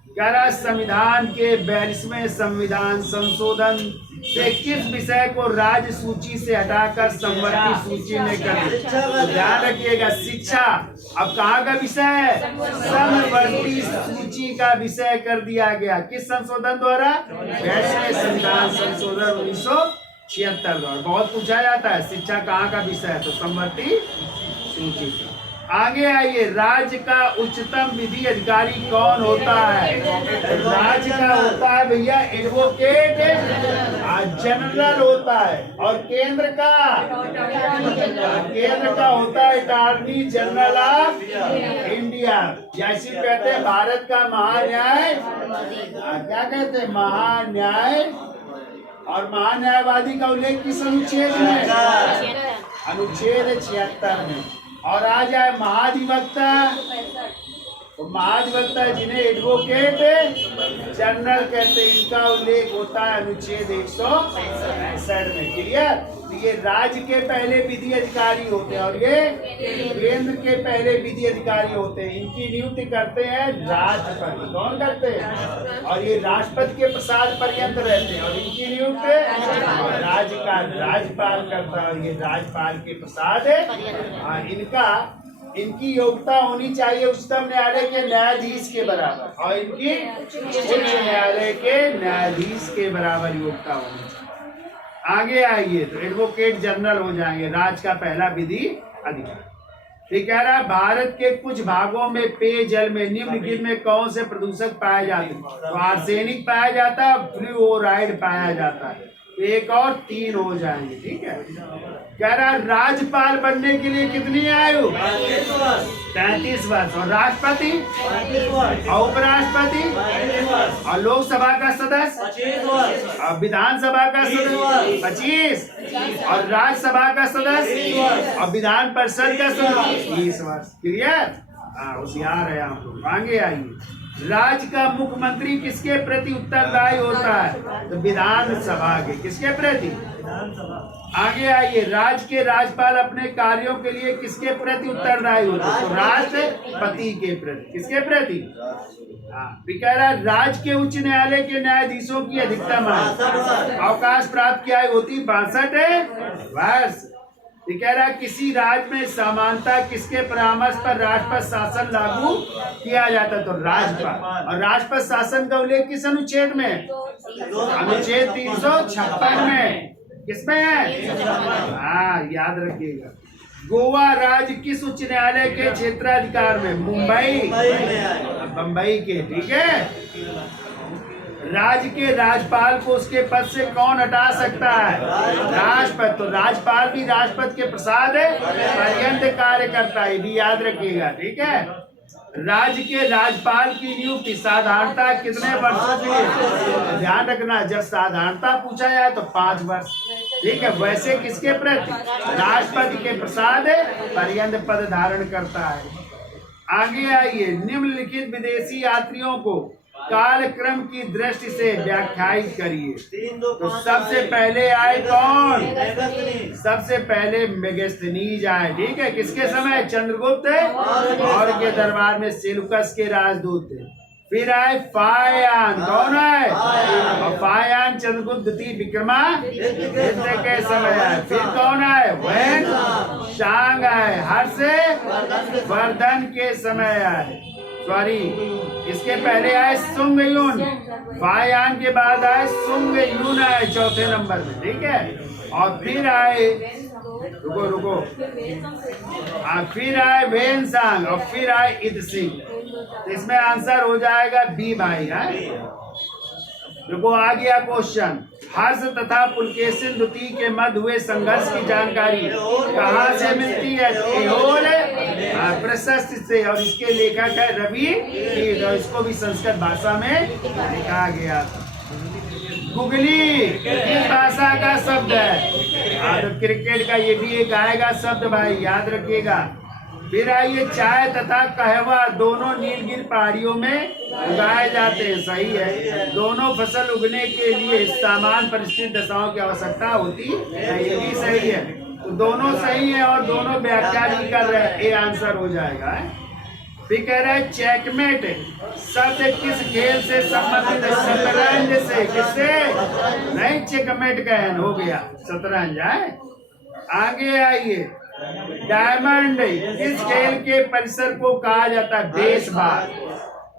कह रहा संविधान के 42वें संविधान संशोधन से किस विषय को राज्य सूची से हटाकर समवर्ती सूची में कर दिया? तो ध्यान रखिएगा, शिक्षा अब कहाँ का विषय है? समवर्ती सूची का विषय कर दिया गया। किस संशोधन द्वारा? 42वें संविधान संशोधन 1976 द्वारा। बहुत पूछा जाता है शिक्षा कहाँ का विषय है, तो समवर्ती सूची का। आगे आइए, राज्य का उच्चतम विधि अधिकारी कौन होता है? राज्य का होता है भैया एडवोकेट जनरल होता है, और केंद्र का होता है अटॉर्नी जनरल ऑफ इंडिया। जैसे कहते हैं भारत का महान्याय, क्या कहते हैं महान्याय, और महान्यायवादी का उल्लेख किस अनुच्छेद में? अनुच्छेद 76 में। और आ जाए महाधिवक्ता, तो महाधिवक्ता जिन्हें एडवोकेट जनरल कहते हैं, इनका उल्लेख होता है अनुच्छेद 165 में। क्लियर? तो ये राज्य के पहले विधि अधिकारी होते हैं और ये केंद्र के पहले विधि अधिकारी होते हैं। इनकी नियुक्ति करते हैं राष्ट्रपति। कौन करते हैं? और ये राष्ट्रपति के प्रसाद पर्यंत रहते हैं, और इनकी नियुक्ति राज्य का राज्यपाल करता है, और ये राज्यपाल के प्रसाद है। इनकी योग्यता होनी चाहिए उच्चतम न्यायालय के न्यायाधीश के बराबर, और इनकी उच्च न्यायालय के न्यायाधीश के बराबर योग्यता होनी चाहिए। आगे आइए, तो एडवोकेट जनरल हो जाएंगे राज्य का पहला विधि अधिकारी। ये कह रहा है भारत के कुछ भागों में पेयजल में निम्नलिखित में कौन से प्रदूषक पाए जाते हैं? तो आर्सेनिक पाया जाता है, फ्लूओराइड पाया जाता है। एक और 3 हो जाएंगे। ठीक है, कह रहा राज्यपाल बनने के लिए कितनी आयु? 33 वर्ष। और राष्ट्रपति और उपराष्ट्रपति और लोकसभा का सदस्य और विधानसभा का सदस्य 25, और राज्यसभा का सदस्य और विधान परिषद का सदस्य 30 वर्ष। क्लियर? हाँ, होशियार है आप लोग। आगे आइए, राज्य का मुख्यमंत्री किसके प्रति उत्तरदायी होता है? तो विधानसभा के। किसके प्रति? आगे आइए, राज्य के राज्यपाल अपने कार्यों के लिए किसके प्रति उत्तरदायी होते हैं? तो राष्ट्रपति के प्रति। किसके प्रति? कह रहा राज्य के उच्च न्यायालय के न्यायाधीशों की अधिकतम अवकाश प्राप्त की आयु होती 62 वर्ष। कह रहा किसी राज्य में समानता किसके परामर्श पर राष्ट्रपति शासन लागू किया जाता है? तो राज्यपाल। और राष्ट्रपति शासन का उल्लेख किस अनुच्छेद में? अनुच्छेद 356 में। किसमें है? हाँ, याद रखिएगा। गोवा राज्य किस उच्च न्यायालय के क्षेत्राधिकार में? मुंबई के। ठीक है, राज्य के राज्यपाल को उसके पद से कौन हटा सकता है? राष्ट्रपति। तो राज्यपाल भी राष्ट्रपति के प्रसाद पर्यंत कार्य करता है, भी याद रखिएगा। ठीक है, राज्य के राज्यपाल की नियुक्ति साधारणता कितने वर्षों के लिए? ध्यान रखना, जब साधारणता पूछा जाए तो 5 वर्ष। ठीक है, वैसे किसके प्रति? राष्ट्रपति के प्रसाद पर्यंत पद धारण करता है। आगे आइए, निम्नलिखित विदेशी यात्रियों को कालक्रम की दृष्टि से व्याख्यायित करिए। तो सबसे पहले आए कौन? सबसे पहले मेगास्थनीज आए। ठीक है, किसके समय? चंद्रगुप्त और के दरबार में सेलुकस के राजदूत थे। फिर आए फायान। कौन है? और फायान चंद्रगुप्त द्वितीय विक्रमादित्य के समय आए। फिर कौन आए? वैन शांग आए। हर्षवर्धन के समय आए। सॉरी, इसके पहले आए सुंगयुन। फायान के बाद आए सुंगयुन आए चौथे नंबर में। ठीक है, और फिर आए रुको फिर आए वेनसांग, और फिर आए इद सिंह। तो इसमें आंसर हो जाएगा बी भाई। है देखो आ गया क्वेश्चन। हर्ष तथा पुलकेशिन द्वितीय के मध्य हुए संघर्ष की जानकारी कहाँ से मिलती है? ऐहोल प्रशस्त से, और इसके लेखक है रवि कीट, और इसको भी संस्कृत भाषा में लिखा गया। गुगली किस भाषा का शब्द है? तो क्रिकेट का ये भी एक आएगा शब्द भाई, याद रखिएगा। फिर आइए, चाय तथा कहवा दोनों नीलगिरी पहाड़ियों में उगाए जाते हैं। सही है। दोनों फसल उगने के लिए समान परिस्थिति दशाओं की आवश्यकता होती है। ये भी सही है। तो दोनों सही है और दोनों व्याख्या भी कर रहे हैं। ये आंसर हो जाएगा। फिर कह रहा है चेकमेट शब्द किस खेल से संबंधित है? शतरंज से। किससे? नहीं, चेकमेट का हो गया शतरंज है। आगे आइए, डायमंड इस खेल के परिसर को कहा जाता है? बेसबॉल।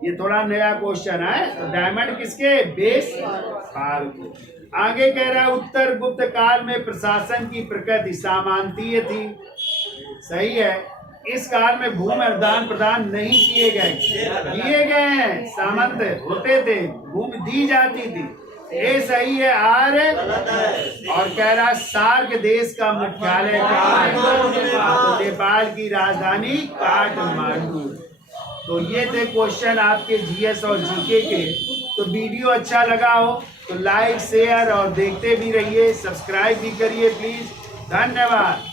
ये थोड़ा नया क्वेश्चन है। तो डायमंड किसके? बेसबॉल। आगे कह रहा है उत्तर गुप्त काल में प्रशासन की प्रकृति सामंतीय थी। सही है। इस काल में भूमि आदान प्रदान नहीं किए गए हैं। सामंत होते थे, भूमि दी जाती थी। ये सही है आर। और कह रहा सार्क देश का मुख्यालय कहाँ है? तो नेपाल की राजधानी काठमांडू। तो ये थे क्वेश्चन आपके जीएस और जीके के। तो वीडियो अच्छा लगा हो तो लाइक शेयर और देखते भी रहिए, सब्सक्राइब भी करिए प्लीज। धन्यवाद।